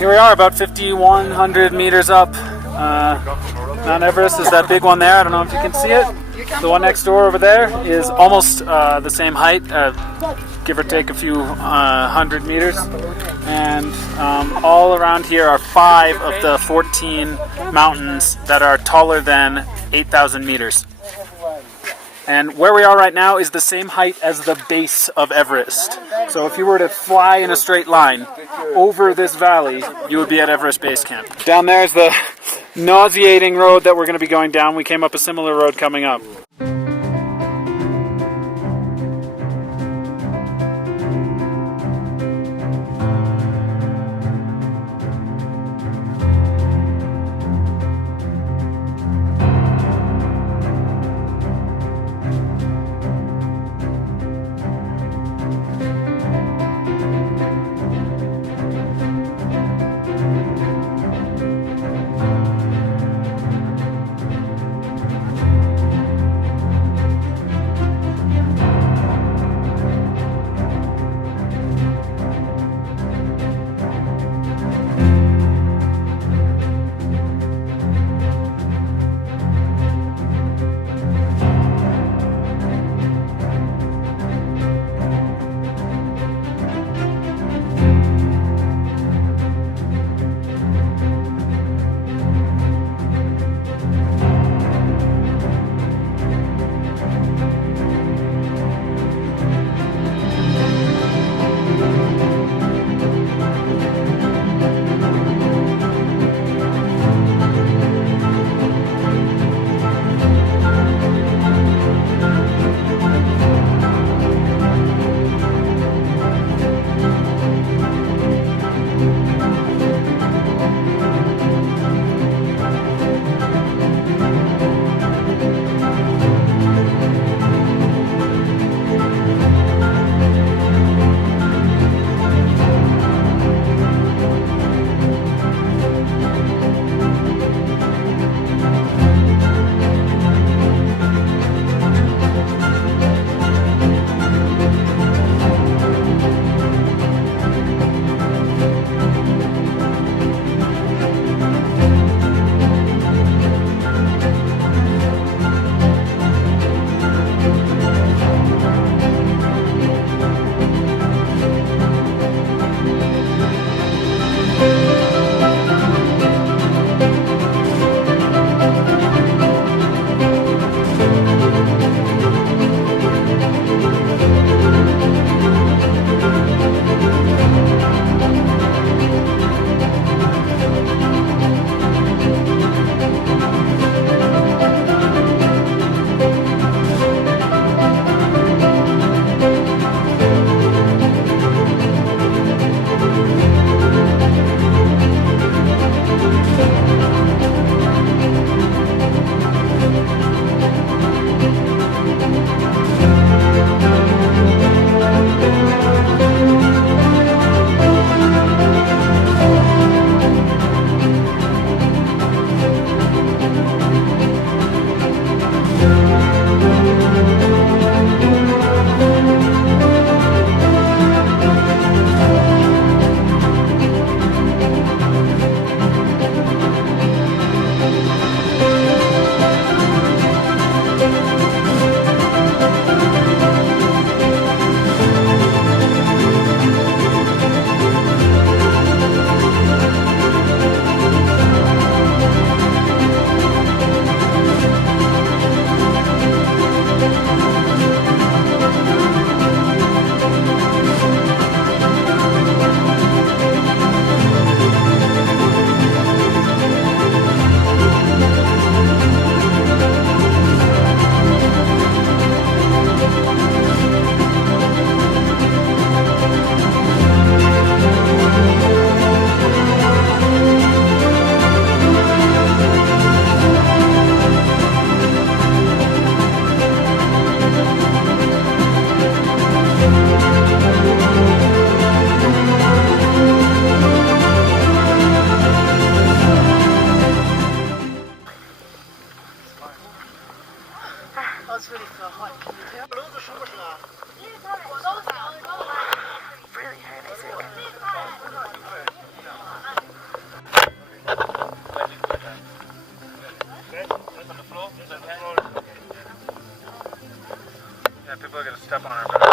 Here we are, about 5,100 meters up. Mount Everest is that big one there. I don't know if you can see it. The one next door over there is almost the same height, give or take a few hundred meters. And all around here are 5 of the 14 mountains that are taller than 8,000 meters. And where we are right now is the same height as the base of Everest. So if you were to fly in a straight line over this valley, you would be at Everest Base Camp. Down there is the nauseating road that we're going to be going down. We came up a similar road coming up. step on our back.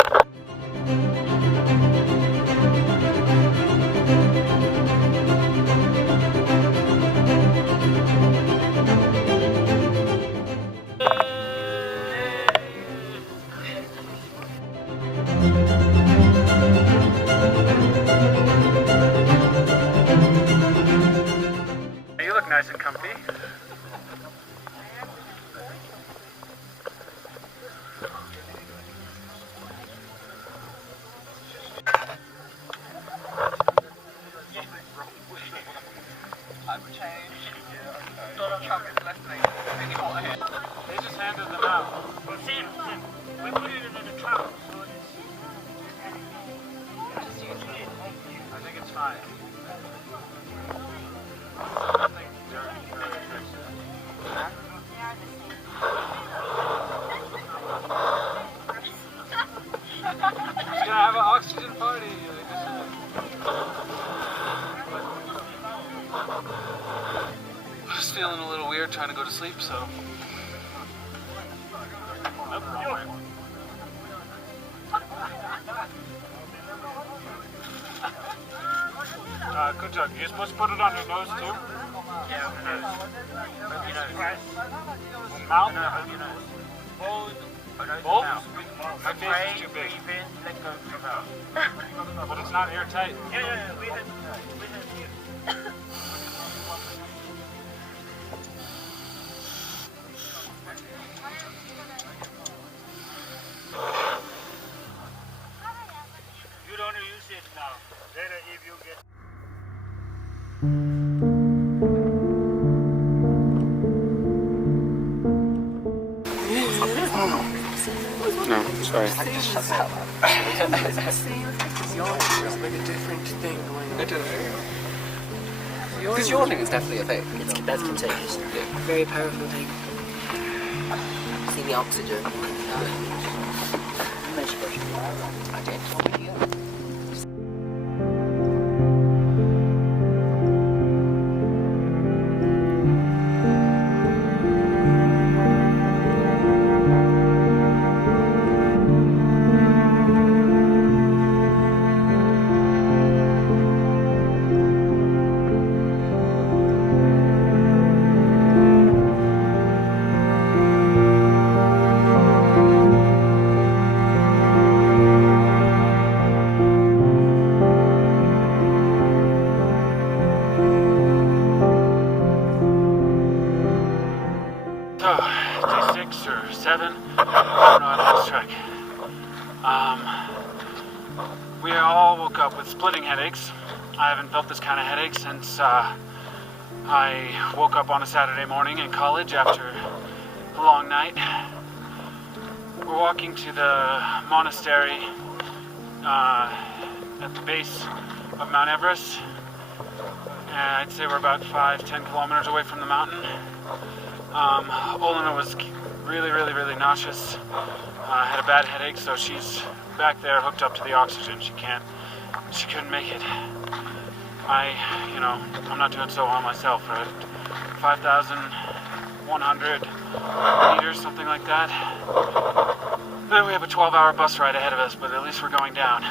You look nice and comfy. They just handed them out. Well, see, we put it in the trunk, so I think it's fine. Just gonna have an oxygen party. I'm just feeling a little weird trying to go to sleep, so. Good job. You're supposed to put it on your nose too? yeah, on your nose. Mouth? No, on your nose. Both? Mouth. My face is too big. Breathe in, let go of your mouth. But it's not airtight. Yeah, we had here. You don't use it now. Later if you get... No, sorry. Because yawning is definitely a thing. That's contagious. Yeah. Very powerful thing. See the oxygen. I did. So, day 6 or 7, I don't know, I lost track. We all woke up with splitting headaches. I haven't felt this kind of headache since I woke up on a Saturday morning in college after a long night. We're walking to the monastery at the base of Mount Everest. And I'd say we're about 5-10 kilometers away from the mountain. Olena was really nauseous, had a bad headache, so she's back there hooked up to the oxygen. She couldn't make it. I'm not doing so well myself. We're at 5,100 meters, something like that. Then we have a 12-hour bus ride ahead of us, but at least we're going down.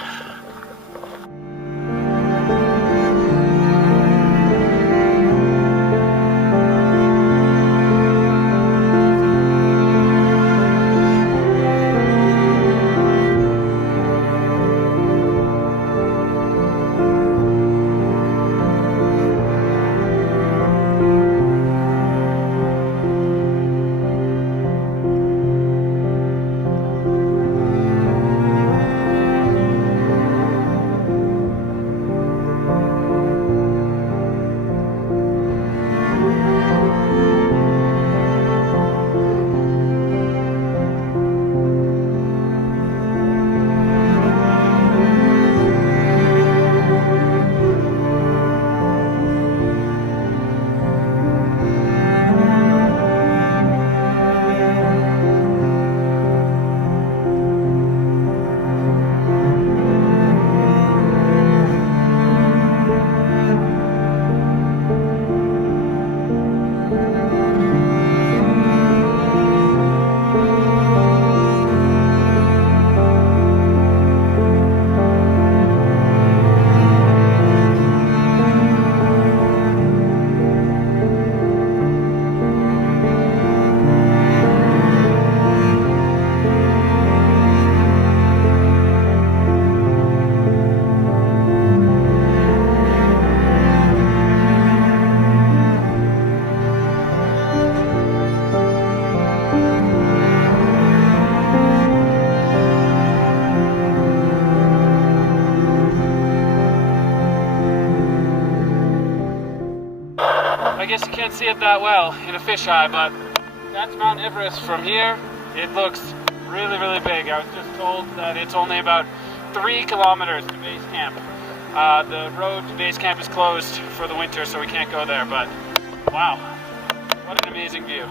can't see it that well in a fisheye, but that's Mount Everest from here. It looks really, really big. I was just told that it's only about 3 kilometers to base camp. The road to base camp is closed for the winter, so we can't go there, but wow, what an amazing view.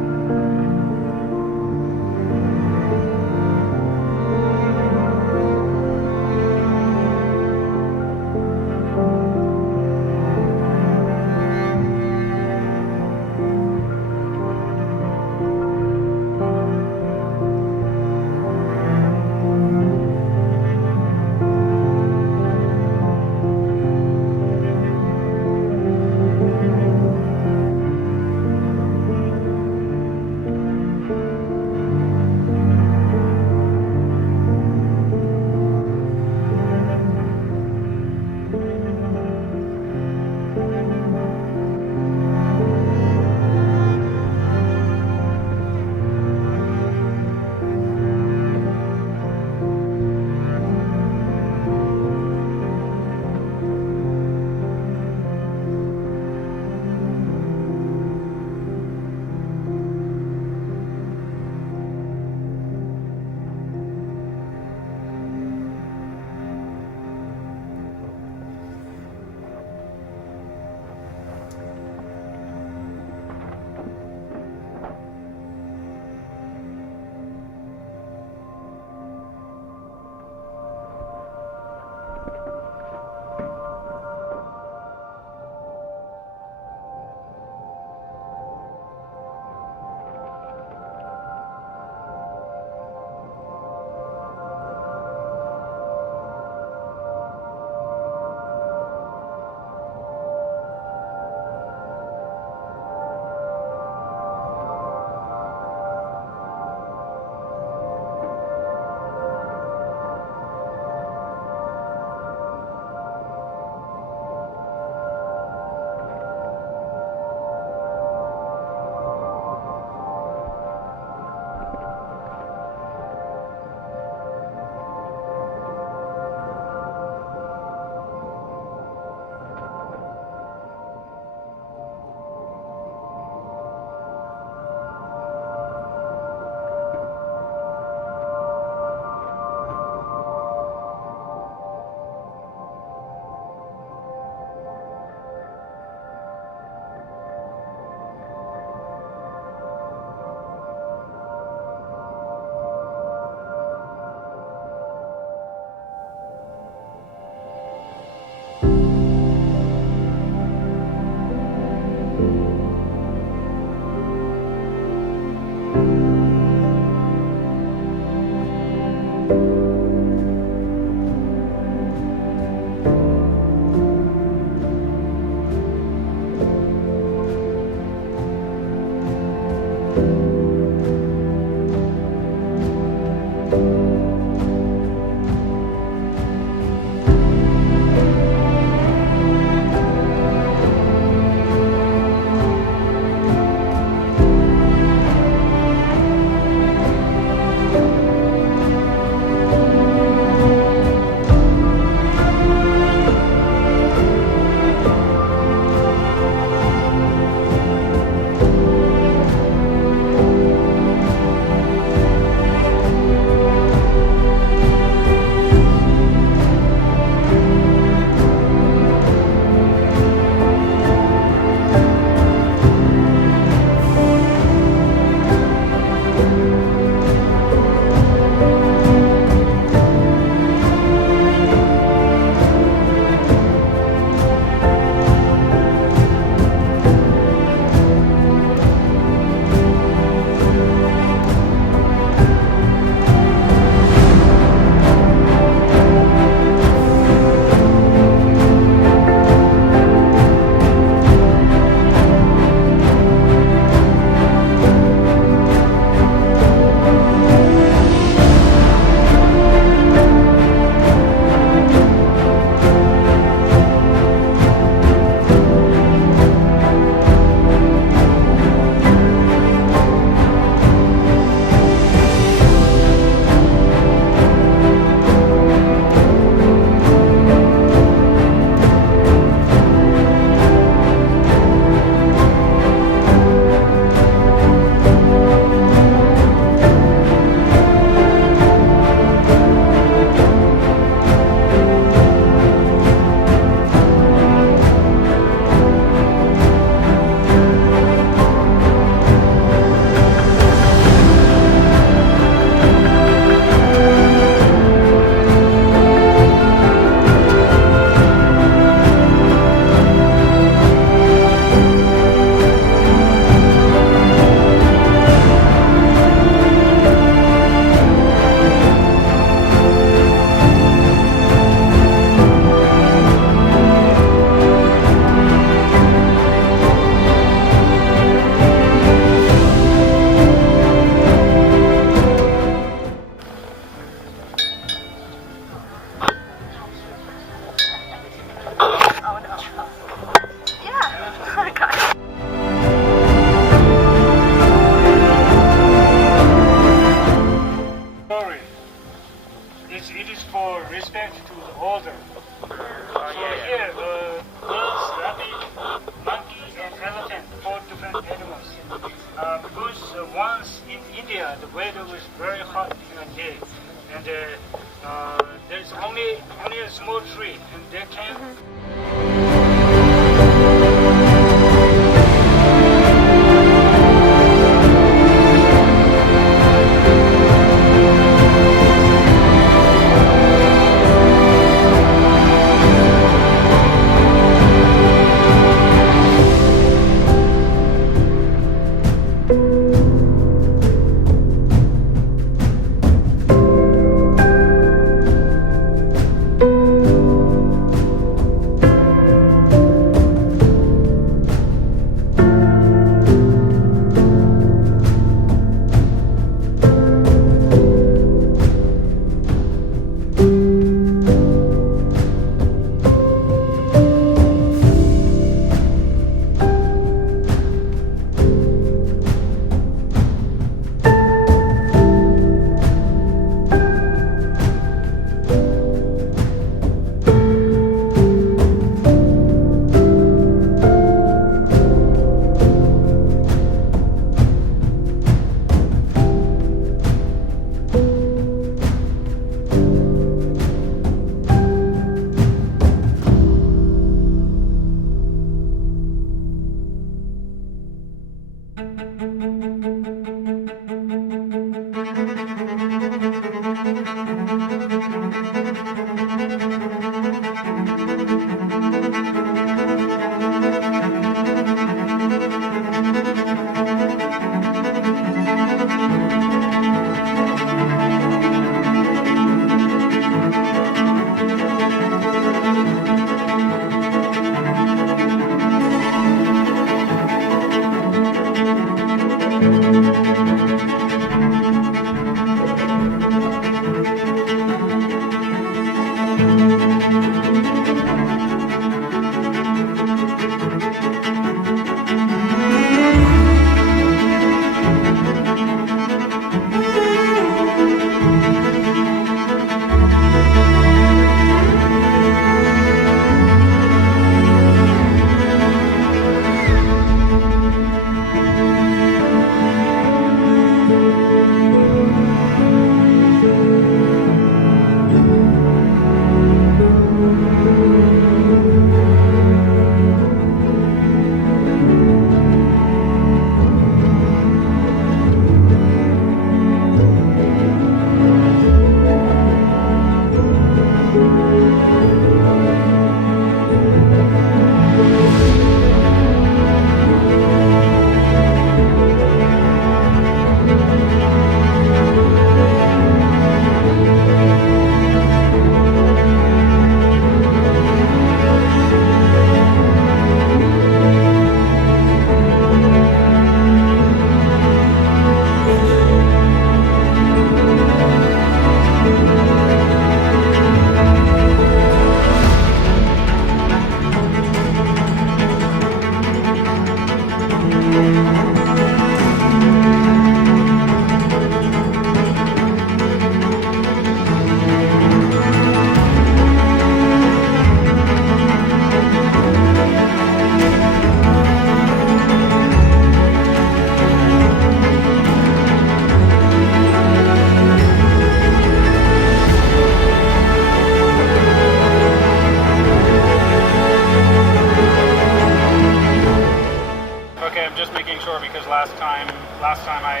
I'm just making sure because last time I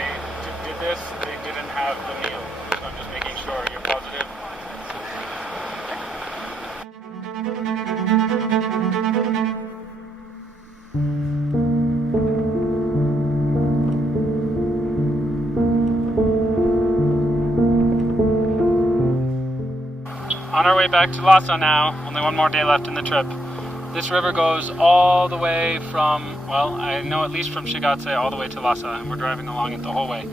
did this, they didn't have the meal. So I'm just making sure. You're positive? On our way back to Lhasa now, only one more day left in the trip. This river goes all the way from, well, I know at least from Shigatse all the way to Lhasa, and we're driving along it the whole way.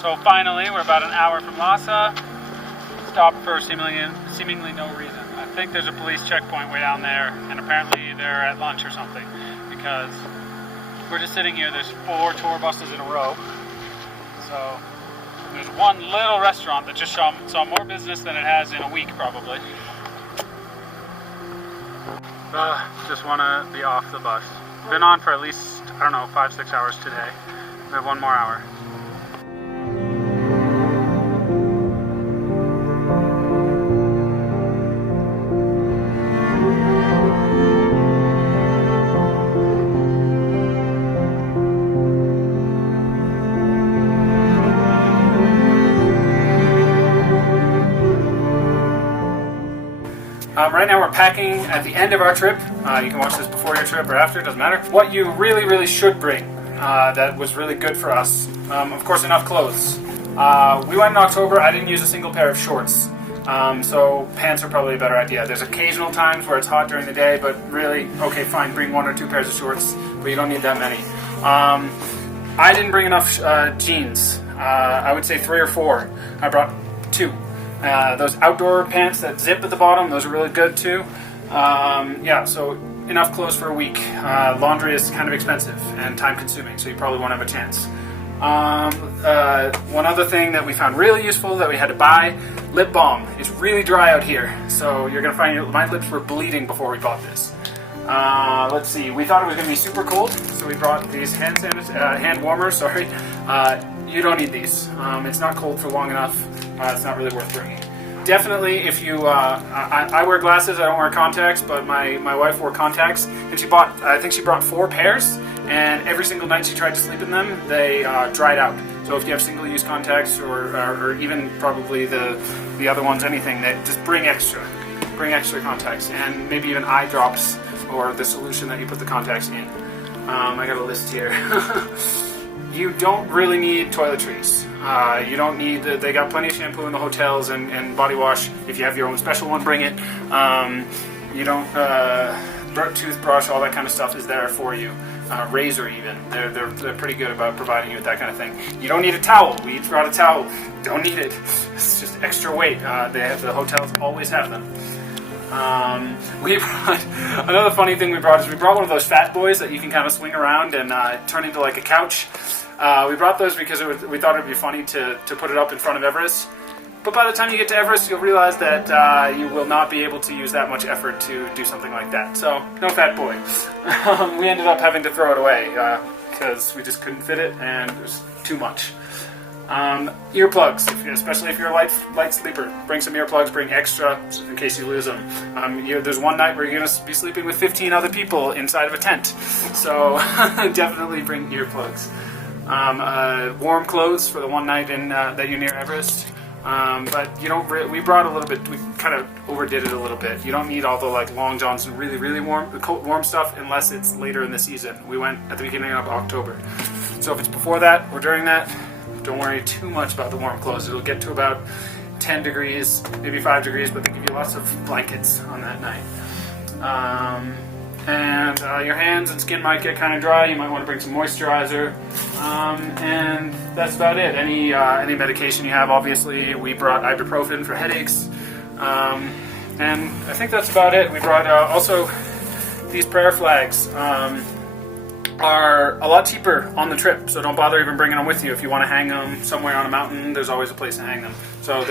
So finally, we're about an hour from Lhasa. Stopped for seemingly no reason. I think there's a police checkpoint way down there, and apparently they're at lunch or something, because we're just sitting here. There's 4 tour buses in a row. So there's one little restaurant that just saw more business than it has in a week, probably. Just want to be off the bus. Been on for at least, I don't know, 5-6 hours today. We have 1 more hour. Right now we're packing at the end of our trip. You can watch this before your trip or after, it doesn't matter. What you really should bring that was really good for us. Of course, enough clothes. We went in October. I didn't use a single pair of shorts. So pants are probably a better idea. There's occasional times where it's hot during the day, but really, okay, fine, bring 1 or 2 pairs of shorts, but you don't need that many. I didn't bring enough jeans. I would say 3 or 4. I brought 2. Those outdoor pants that zip at the bottom, those are really good too. Yeah, so enough clothes for a week. Laundry is kind of expensive and time consuming, so you probably won't have a chance. One other thing that we found really useful that we had to buy, lip balm. It's really dry out here, so you're going to find my lips were bleeding before we bought this. Let's see, we thought it was going to be super cold, so we brought these hand warmers, sorry. You don't need these. It's not cold for long enough. It's not really worth bringing. Definitely, if you, I wear glasses, I don't wear contacts, but my wife wore contacts, and I think she brought 4 pairs, and every single night she tried to sleep in them, they dried out. So if you have single-use contacts, or even probably the other ones, anything, that just bring extra contacts, and maybe even eye drops, or the solution that you put the contacts in. I got a list here. You don't really need toiletries. You don't need, they got plenty of shampoo in the hotels and body wash. If you have your own special one, bring it. You don't, toothbrush, all that kind of stuff is there for you. Razor even, they're pretty good about providing you with that kind of thing. You don't need a towel. We each brought a towel. Don't need it. It's just extra weight. The hotels always have them. We brought, another funny thing we brought is we brought one of those fat boys that you can kind of swing around and turn into like a couch. We brought those because we thought it would be funny to put it up in front of Everest. But by the time you get to Everest, you'll realize that you will not be able to use that much effort to do something like that. So, no fat boy. We ended up having to throw it away because we just couldn't fit it and it was too much. Earplugs, especially if you're a light sleeper. Bring some earplugs, bring extra in case you lose them. There's one night where you're going to be sleeping with 15 other people inside of a tent. So definitely bring earplugs. Warm clothes for the one night that you're near Everest. But you don't. We brought a little bit. We kind of overdid it a little bit. You don't need all the long johns and really warm stuff unless it's later in the season. We went at the beginning of October. So if it's before that or during that, don't worry too much about the warm clothes. It'll get to about 10 degrees, maybe 5 degrees, but they give you lots of blankets on that night. And your hands and skin might get kind of dry. You might want to bring some moisturizer. And that's about it. Any medication you have, obviously. We brought ibuprofen for headaches. And I think that's about it. We brought also these prayer flags. Are a lot cheaper on the trip, so don't bother even bringing them with you. If you want to hang them somewhere on a mountain, there's always a place to hang them. So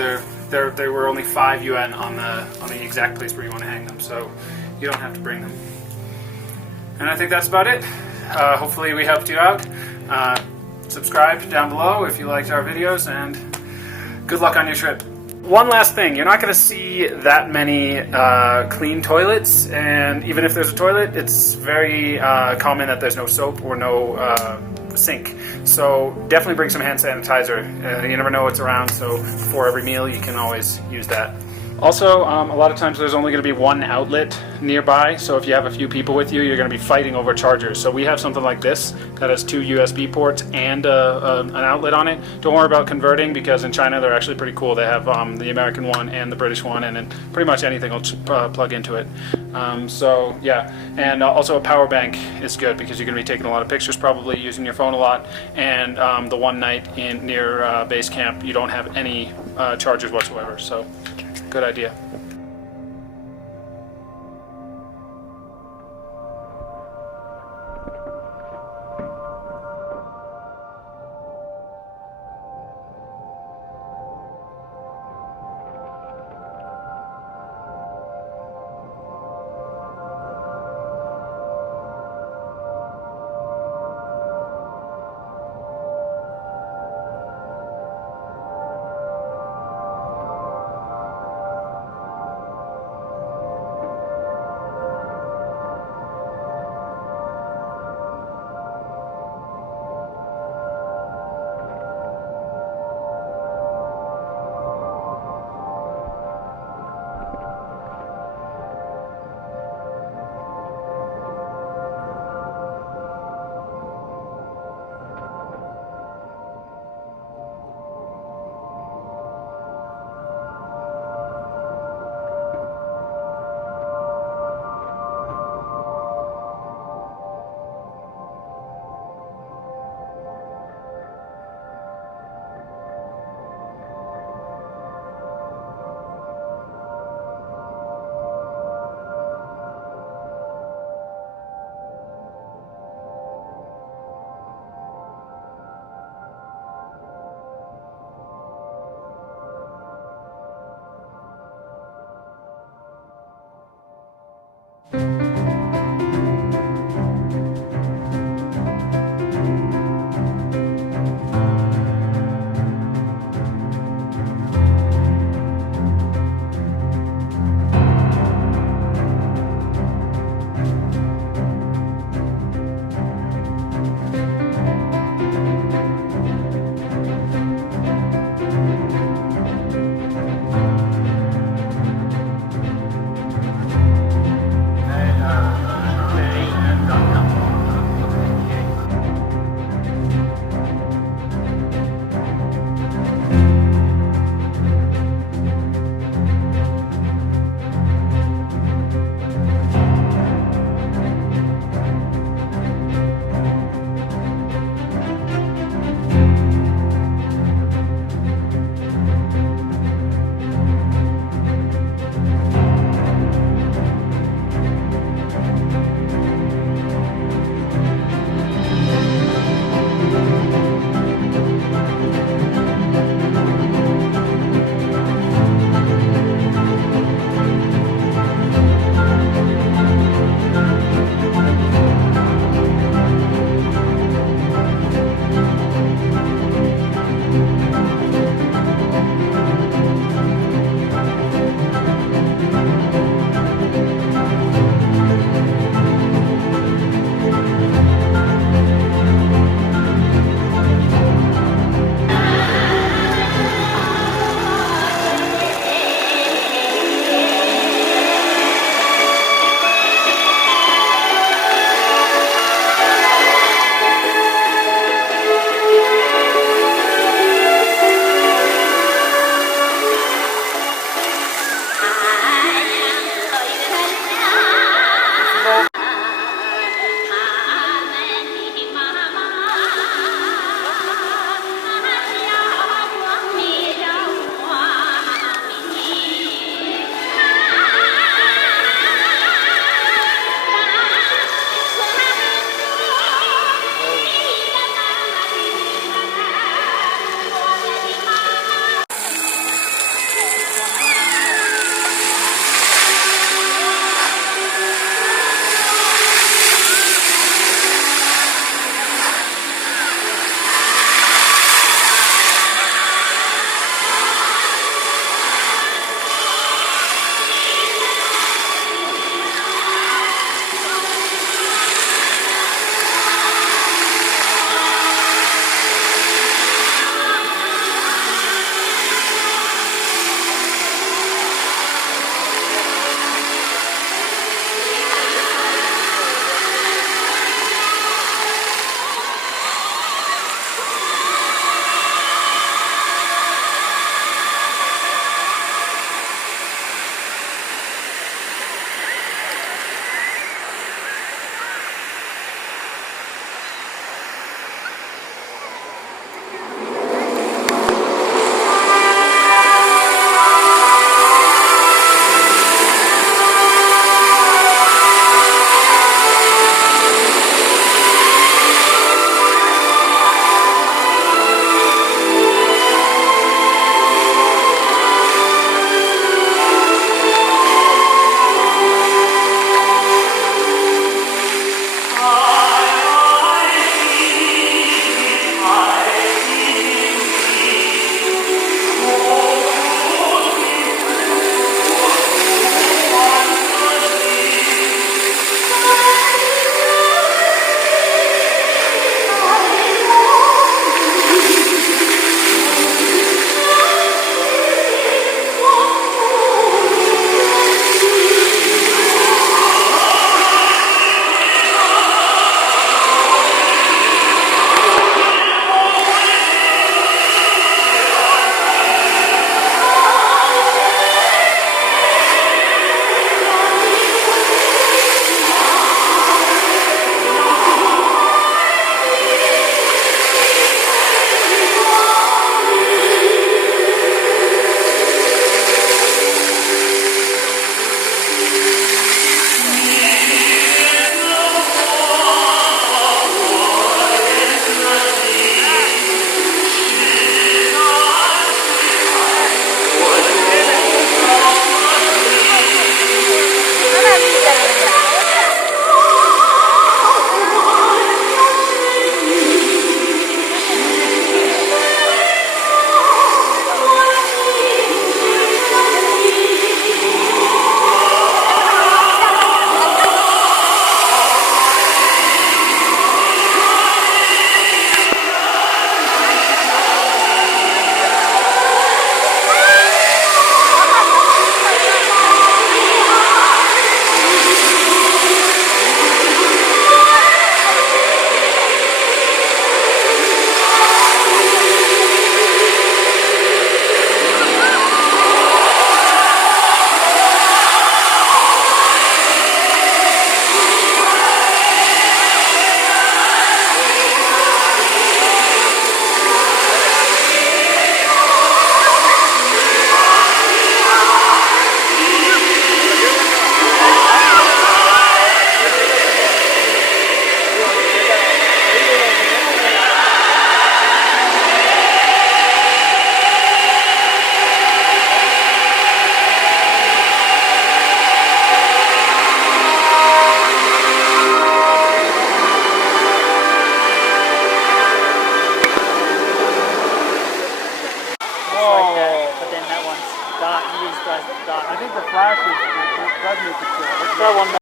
they were only 5 yuan on the exact place where you want to hang them, so you don't have to bring them. And I think that's about it. Hopefully we helped you out. Subscribe down below if you liked our videos, and good luck on your trip. One last thing, you're not going to see that many clean toilets, and even if there's a toilet, it's very common that there's no soap or no sink. So definitely bring some hand sanitizer. You never know what's around, so before every meal you can always use that. Also, a lot of times there's only going to be one outlet nearby, so if you have a few people with you, you're going to be fighting over chargers. So we have something like this that has 2 USB ports and an outlet on it. Don't worry about converting, because in China they're actually pretty cool. They have the American one and the British one, and then pretty much anything will plug into it. So yeah, and also a power bank is good because you're going to be taking a lot of pictures, probably using your phone a lot, and the one night near base camp you don't have any chargers whatsoever, so good idea. I think the flash does make it clear. Let's try one more.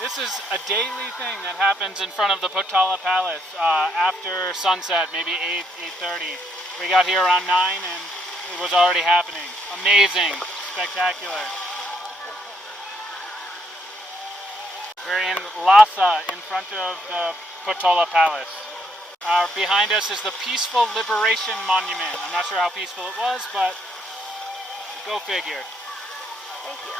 This is a daily thing that happens in front of the Potala Palace after sunset, maybe 8:30. We got here around 9 and it was already happening. Amazing, spectacular. We're in Lhasa in front of the Potala Palace. Behind us is the Peaceful Liberation Monument. I'm not sure how peaceful it was, but go figure. Thank you.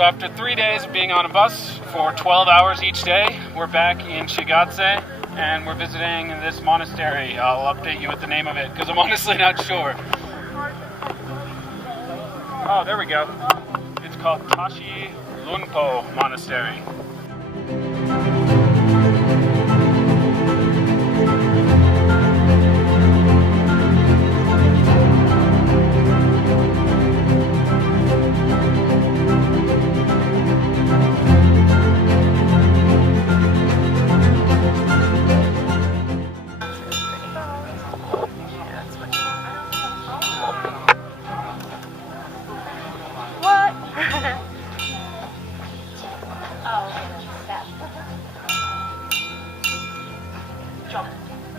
So after 3 days of being on a bus for 12 hours each day, we're back in Shigatse and we're visiting this monastery. I'll update you with the name of it because I'm honestly not sure. Oh, there we go. It's called Tashi Lunpo Monastery.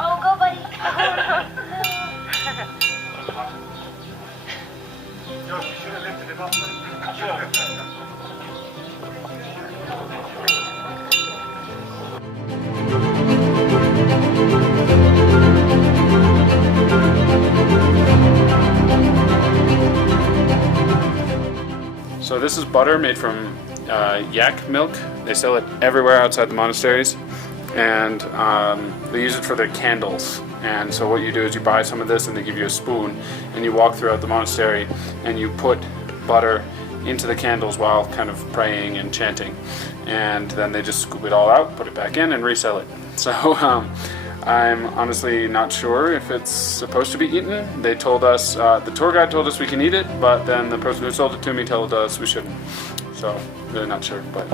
Oh, go, buddy. Josh, you should have lifted him up. So this is butter made from yak milk. They sell it everywhere outside the monasteries, and they use it for their candles. And so what you do is you buy some of this and they give you a spoon, and you walk throughout the monastery and you put butter into the candles while kind of praying and chanting, and then they just scoop it all out, put it back in, and resell it. So I'm honestly not sure if it's supposed to be eaten. They told us, the tour guide told us we can eat it, but then the person who sold it to me told us we shouldn't. So really not sure, but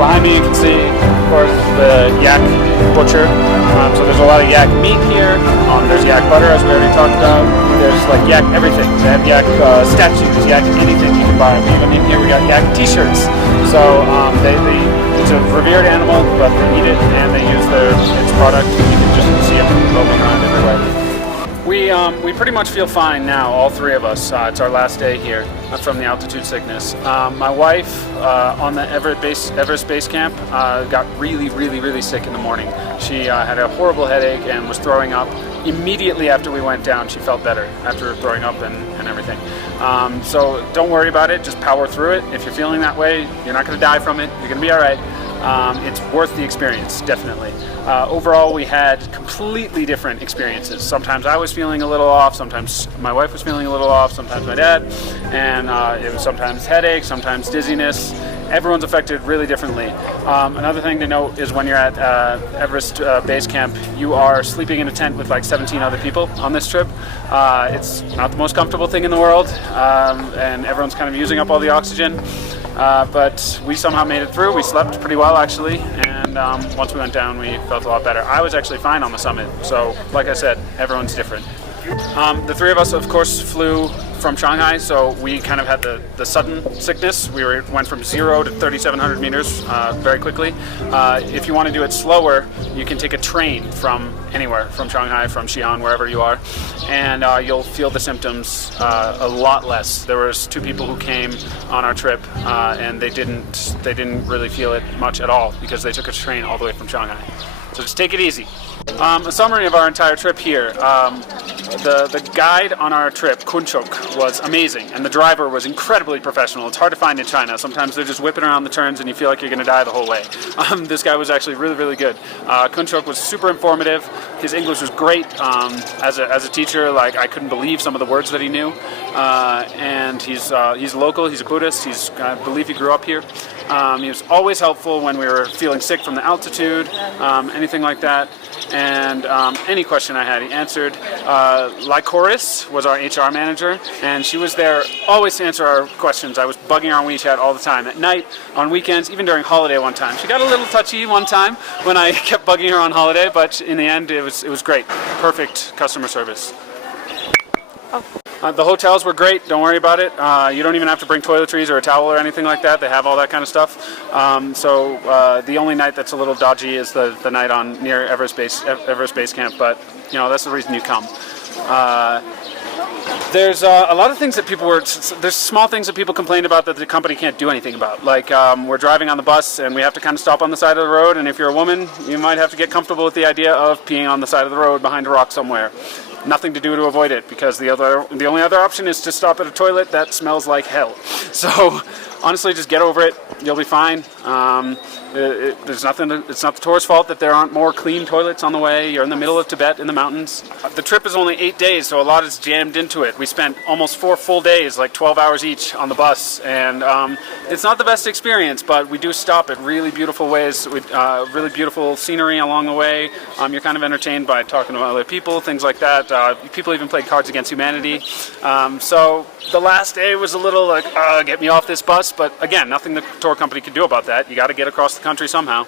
Behind me you can see, of course, the yak butcher. So there's a lot of yak meat here. There's yak butter, as we already talked about. There's like yak everything. They have yak statues, yak anything you can buy. Even in here we got yak t-shirts. So it's a revered animal, but they eat it and they use its product. You can just see them roaming around everywhere. We pretty much feel fine now, all three of us. It's our last day here from the altitude sickness. My wife on the Everest Base Camp got really sick in the morning. She had a horrible headache and was throwing up. Immediately after we went down, she felt better after throwing up and everything. So don't worry about it, just power through it. If you're feeling that way, you're not going to die from it. You're going to be all right. It's worth the experience, definitely. Overall, we had completely different experiences. Sometimes I was feeling a little off, sometimes my wife was feeling a little off, sometimes my dad, and it was sometimes headache, sometimes dizziness. Everyone's affected really differently. Another thing to note is when you're at Everest Base Camp, you are sleeping in a tent with like 17 other people on this trip. It's not the most comfortable thing in the world, and everyone's kind of using up all the oxygen. But we somehow made it through. We slept pretty well, actually, and once we went down, we felt a lot better. I was actually fine on the summit, so like I said, everyone's different. The three of us, of course, flew from Shanghai, so we kind of had the sudden sickness. We went from 0 to 3,700 meters very quickly. If you want to do it slower, you can take a train from anywhere, from Shanghai, from Xi'an, wherever you are, and you'll feel the symptoms a lot less. There was 2 people who came on our trip, and they didn't really feel it much at all because they took a train all the way from Shanghai. So just take it easy. A summary of our entire trip here. The guide on our trip, Kunchok, was amazing, and the driver was incredibly professional. It's hard to find in China. Sometimes they're just whipping around the turns and you feel like you're going to die the whole way. This guy was actually really good. Kunchok was super informative. His English was great. As a teacher, like, I couldn't believe some of the words that he knew. And he's local. He's a Buddhist. I believe he grew up here. He was always helpful when we were feeling sick from the altitude, anything like that. And any question I had, he answered. Lycoris was our HR manager, and she was there always to answer our questions. I was bugging her on WeChat all the time, at night, on weekends, even during holiday one time. She got a little touchy one time when I kept bugging her on holiday, but in the end, it was great. Perfect customer service. The hotels were great, don't worry about it. You don't even have to bring toiletries or a towel or anything like that. They have all that kind of stuff. So the only night that's a little dodgy is the night on near Everest Base Camp, but you know, that's the reason you come. There's a lot of things that there's small things that people complained about that the company can't do anything about. Like we're driving on the bus and we have to kind of stop on the side of the road, and if you're a woman, you might have to get comfortable with the idea of peeing on the side of the road behind a rock somewhere. Nothing to do to avoid it, because the only other option is to stop at a toilet that smells like hell. So honestly, just get over it. You'll be fine. There's nothing. It's not the tourist's fault that there aren't more clean toilets on the way. You're in the middle of Tibet in the mountains. The trip is only 8 days, so a lot is jammed into it. We spent almost 4 full days, like 12 hours each, on the bus, and it's not the best experience, but we do stop at really beautiful ways, with really beautiful scenery along the way. You're kind of entertained by talking to other people, things like that. People even played Cards Against Humanity. So the last day was a little like, get me off this bus, but again, nothing the tour company can do about that. You got to get across the country somehow.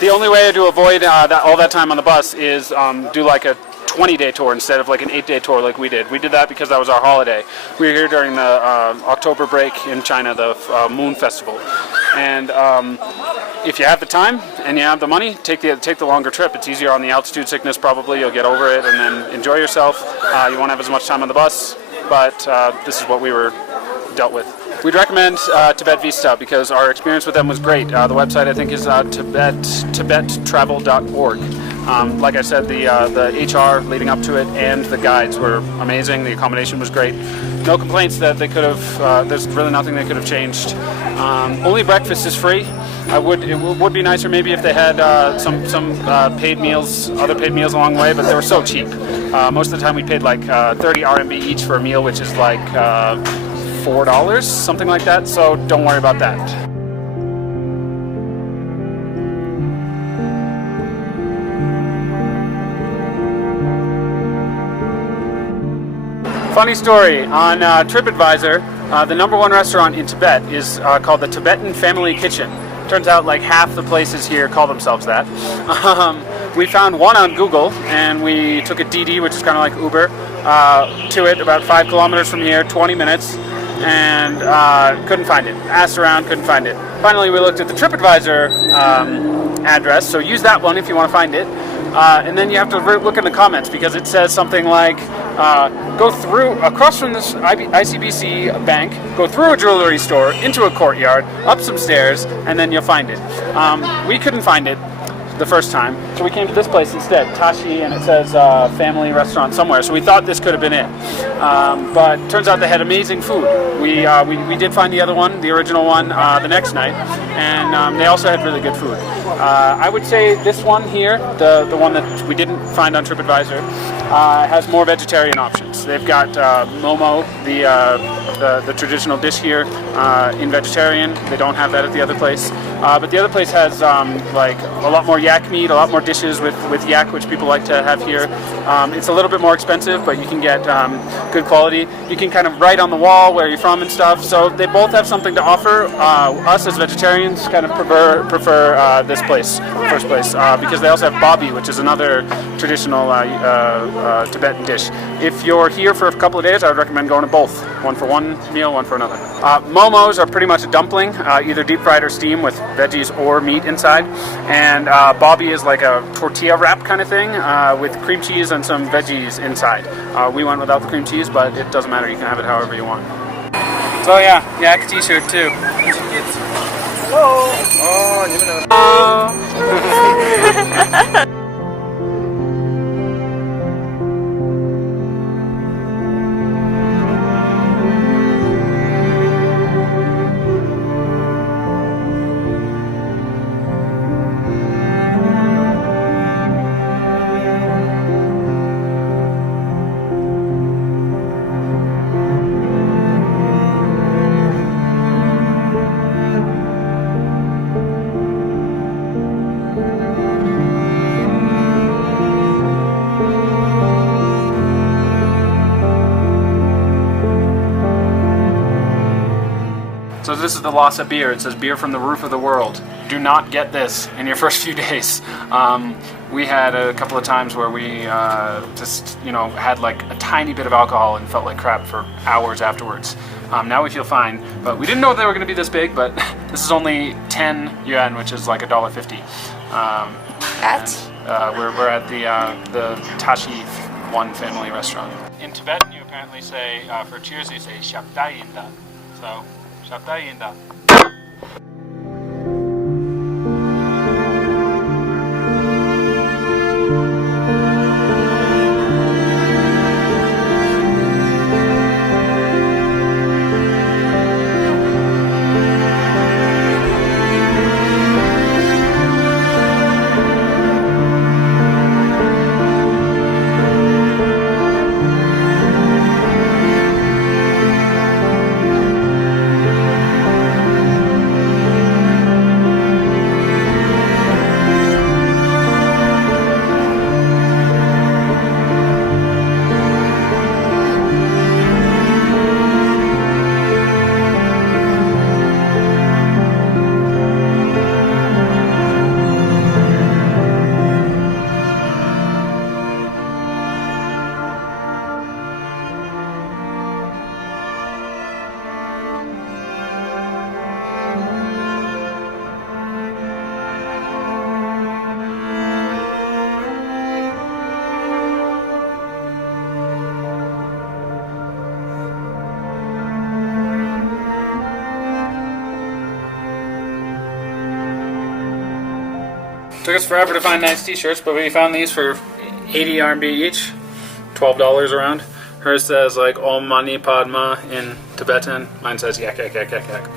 The only way to avoid all that time on the bus is do like a 20-day tour instead of like an 8-day tour like we did. We did that because that was our holiday. We were here during the October break in China, the Moon Festival. And if you have the time and you have the money, take the longer trip. It's easier on the altitude sickness probably. You'll get over it and then enjoy yourself. You won't have as much time on the bus, but this is what we were dealt with. We'd recommend Tibet Vista because our experience with them was great. The website, I think, is TibetTravel.org. Like I said, the HR leading up to it and the guides were amazing. The accommodation was great. No complaints that they could have. There's really nothing they could have changed. Only breakfast is free. It would be nicer maybe if they had some paid meals, other paid meals along the way, but they were so cheap. Most of the time we paid like 30 RMB each for a meal, which is like $4, something like that. So don't worry about that. Funny story, on TripAdvisor, the #1 restaurant in Tibet is called the Tibetan Family Kitchen. Turns out like half the places here call themselves that. We found one on Google, and we took a DD, which is kind of like Uber, to it about 5 kilometers from here, 20 minutes, and couldn't find it. Asked around, couldn't find it. Finally, we looked at the TripAdvisor address, so use that one if you want to find it. And then you have to look in the comments because it says something like, go through, across from this ICBC bank, go through a jewelry store, into a courtyard, up some stairs, and then you'll find it. We couldn't find it the first time, so we came to this place instead, Tashi, and it says family restaurant somewhere, so we thought this could have been it. But turns out they had amazing food. We did find the other one, the original one, the next night, and they also had really good food. I would say this one here, the one that we didn't find on TripAdvisor, has more vegetarian options. They've got momo, the traditional dish here, in vegetarian. They don't have that at the other place. But the other place has like a lot more yak meat, a lot more dishes with yak, which people like to have here. It's a little bit more expensive, but you can get good quality. You can kind of write on the wall where you're from and stuff. So they both have something to offer. Us as vegetarians kind of prefer this place, first place, because they also have babi, which is another traditional Tibetan dish. If you're here for a couple of days, I would recommend going to both. One for one meal, one for another. Momos are pretty much a dumpling, either deep fried or steamed with veggies or meat inside. And babi is like a tortilla wrap kind of thing with cream cheese and some veggies inside. We went without the cream cheese, but it doesn't matter. You can have it however you want. So yeah, yak t-shirt too. Hello. Oh, you know. So this is the Lhasa beer. It says beer from the roof of the world. Do not get this in your first few days. We had a couple of times where we just, had like a tiny bit of alcohol and felt like crap for hours afterwards. Now we feel fine, but we didn't know they were going to be this big, but this is only 10 yuan, which is like $1.50. We're at the Tashi One Family Restaurant. In Tibetan, you apparently say, for cheers, you say Shabdayinda. So, Shabdayinda. Took us forever to find nice t-shirts, but we found these for 80 RMB each, $12 around. Hers says like Om Mani Padma in Tibetan. Mine says yak yak yak yak yak.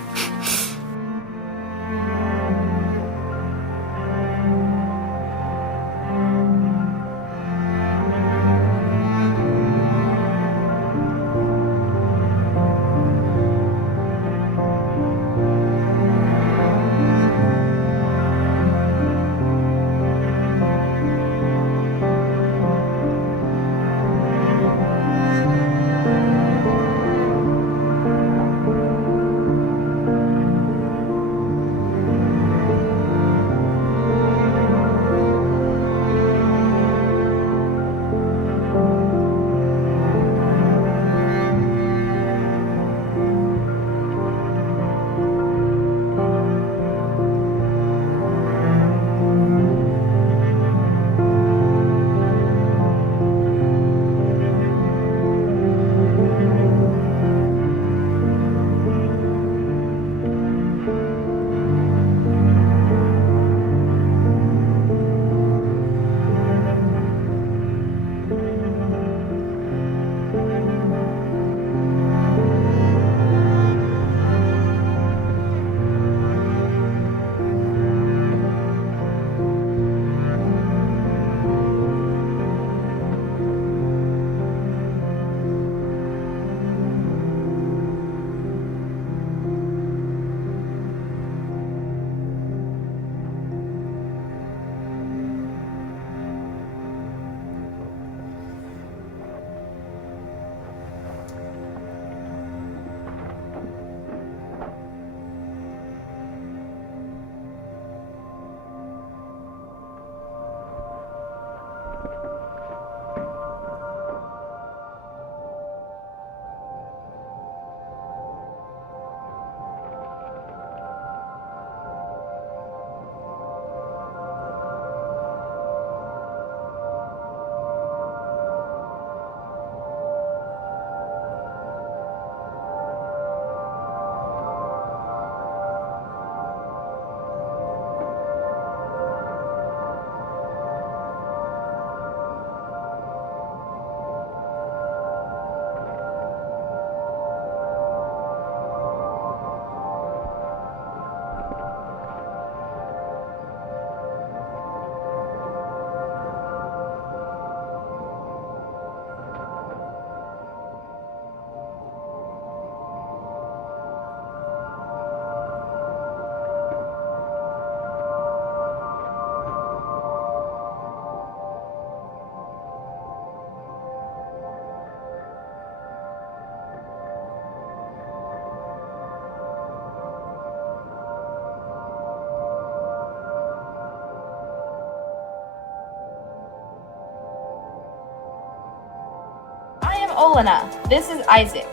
Olena. This is Isaac.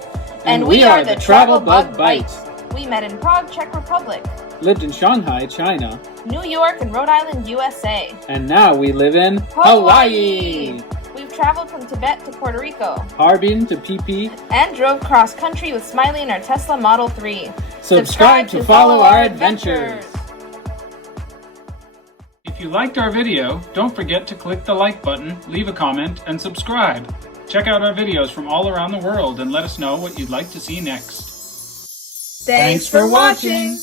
And we are the Travel Bug Bite. We met in Prague, Czech Republic, Lived in Shanghai, China. New York, and Rhode Island, USA. And now we live in Hawaii. We've traveled from Tibet to Puerto Rico. Harbin to PP. And drove cross country with Smiley in our Tesla Model 3. Subscribe to follow our adventures. If you liked our video, don't forget to click the like button, leave a comment, and subscribe. Check out our videos from all around the world and let us know what you'd like to see next. Thanks for watching!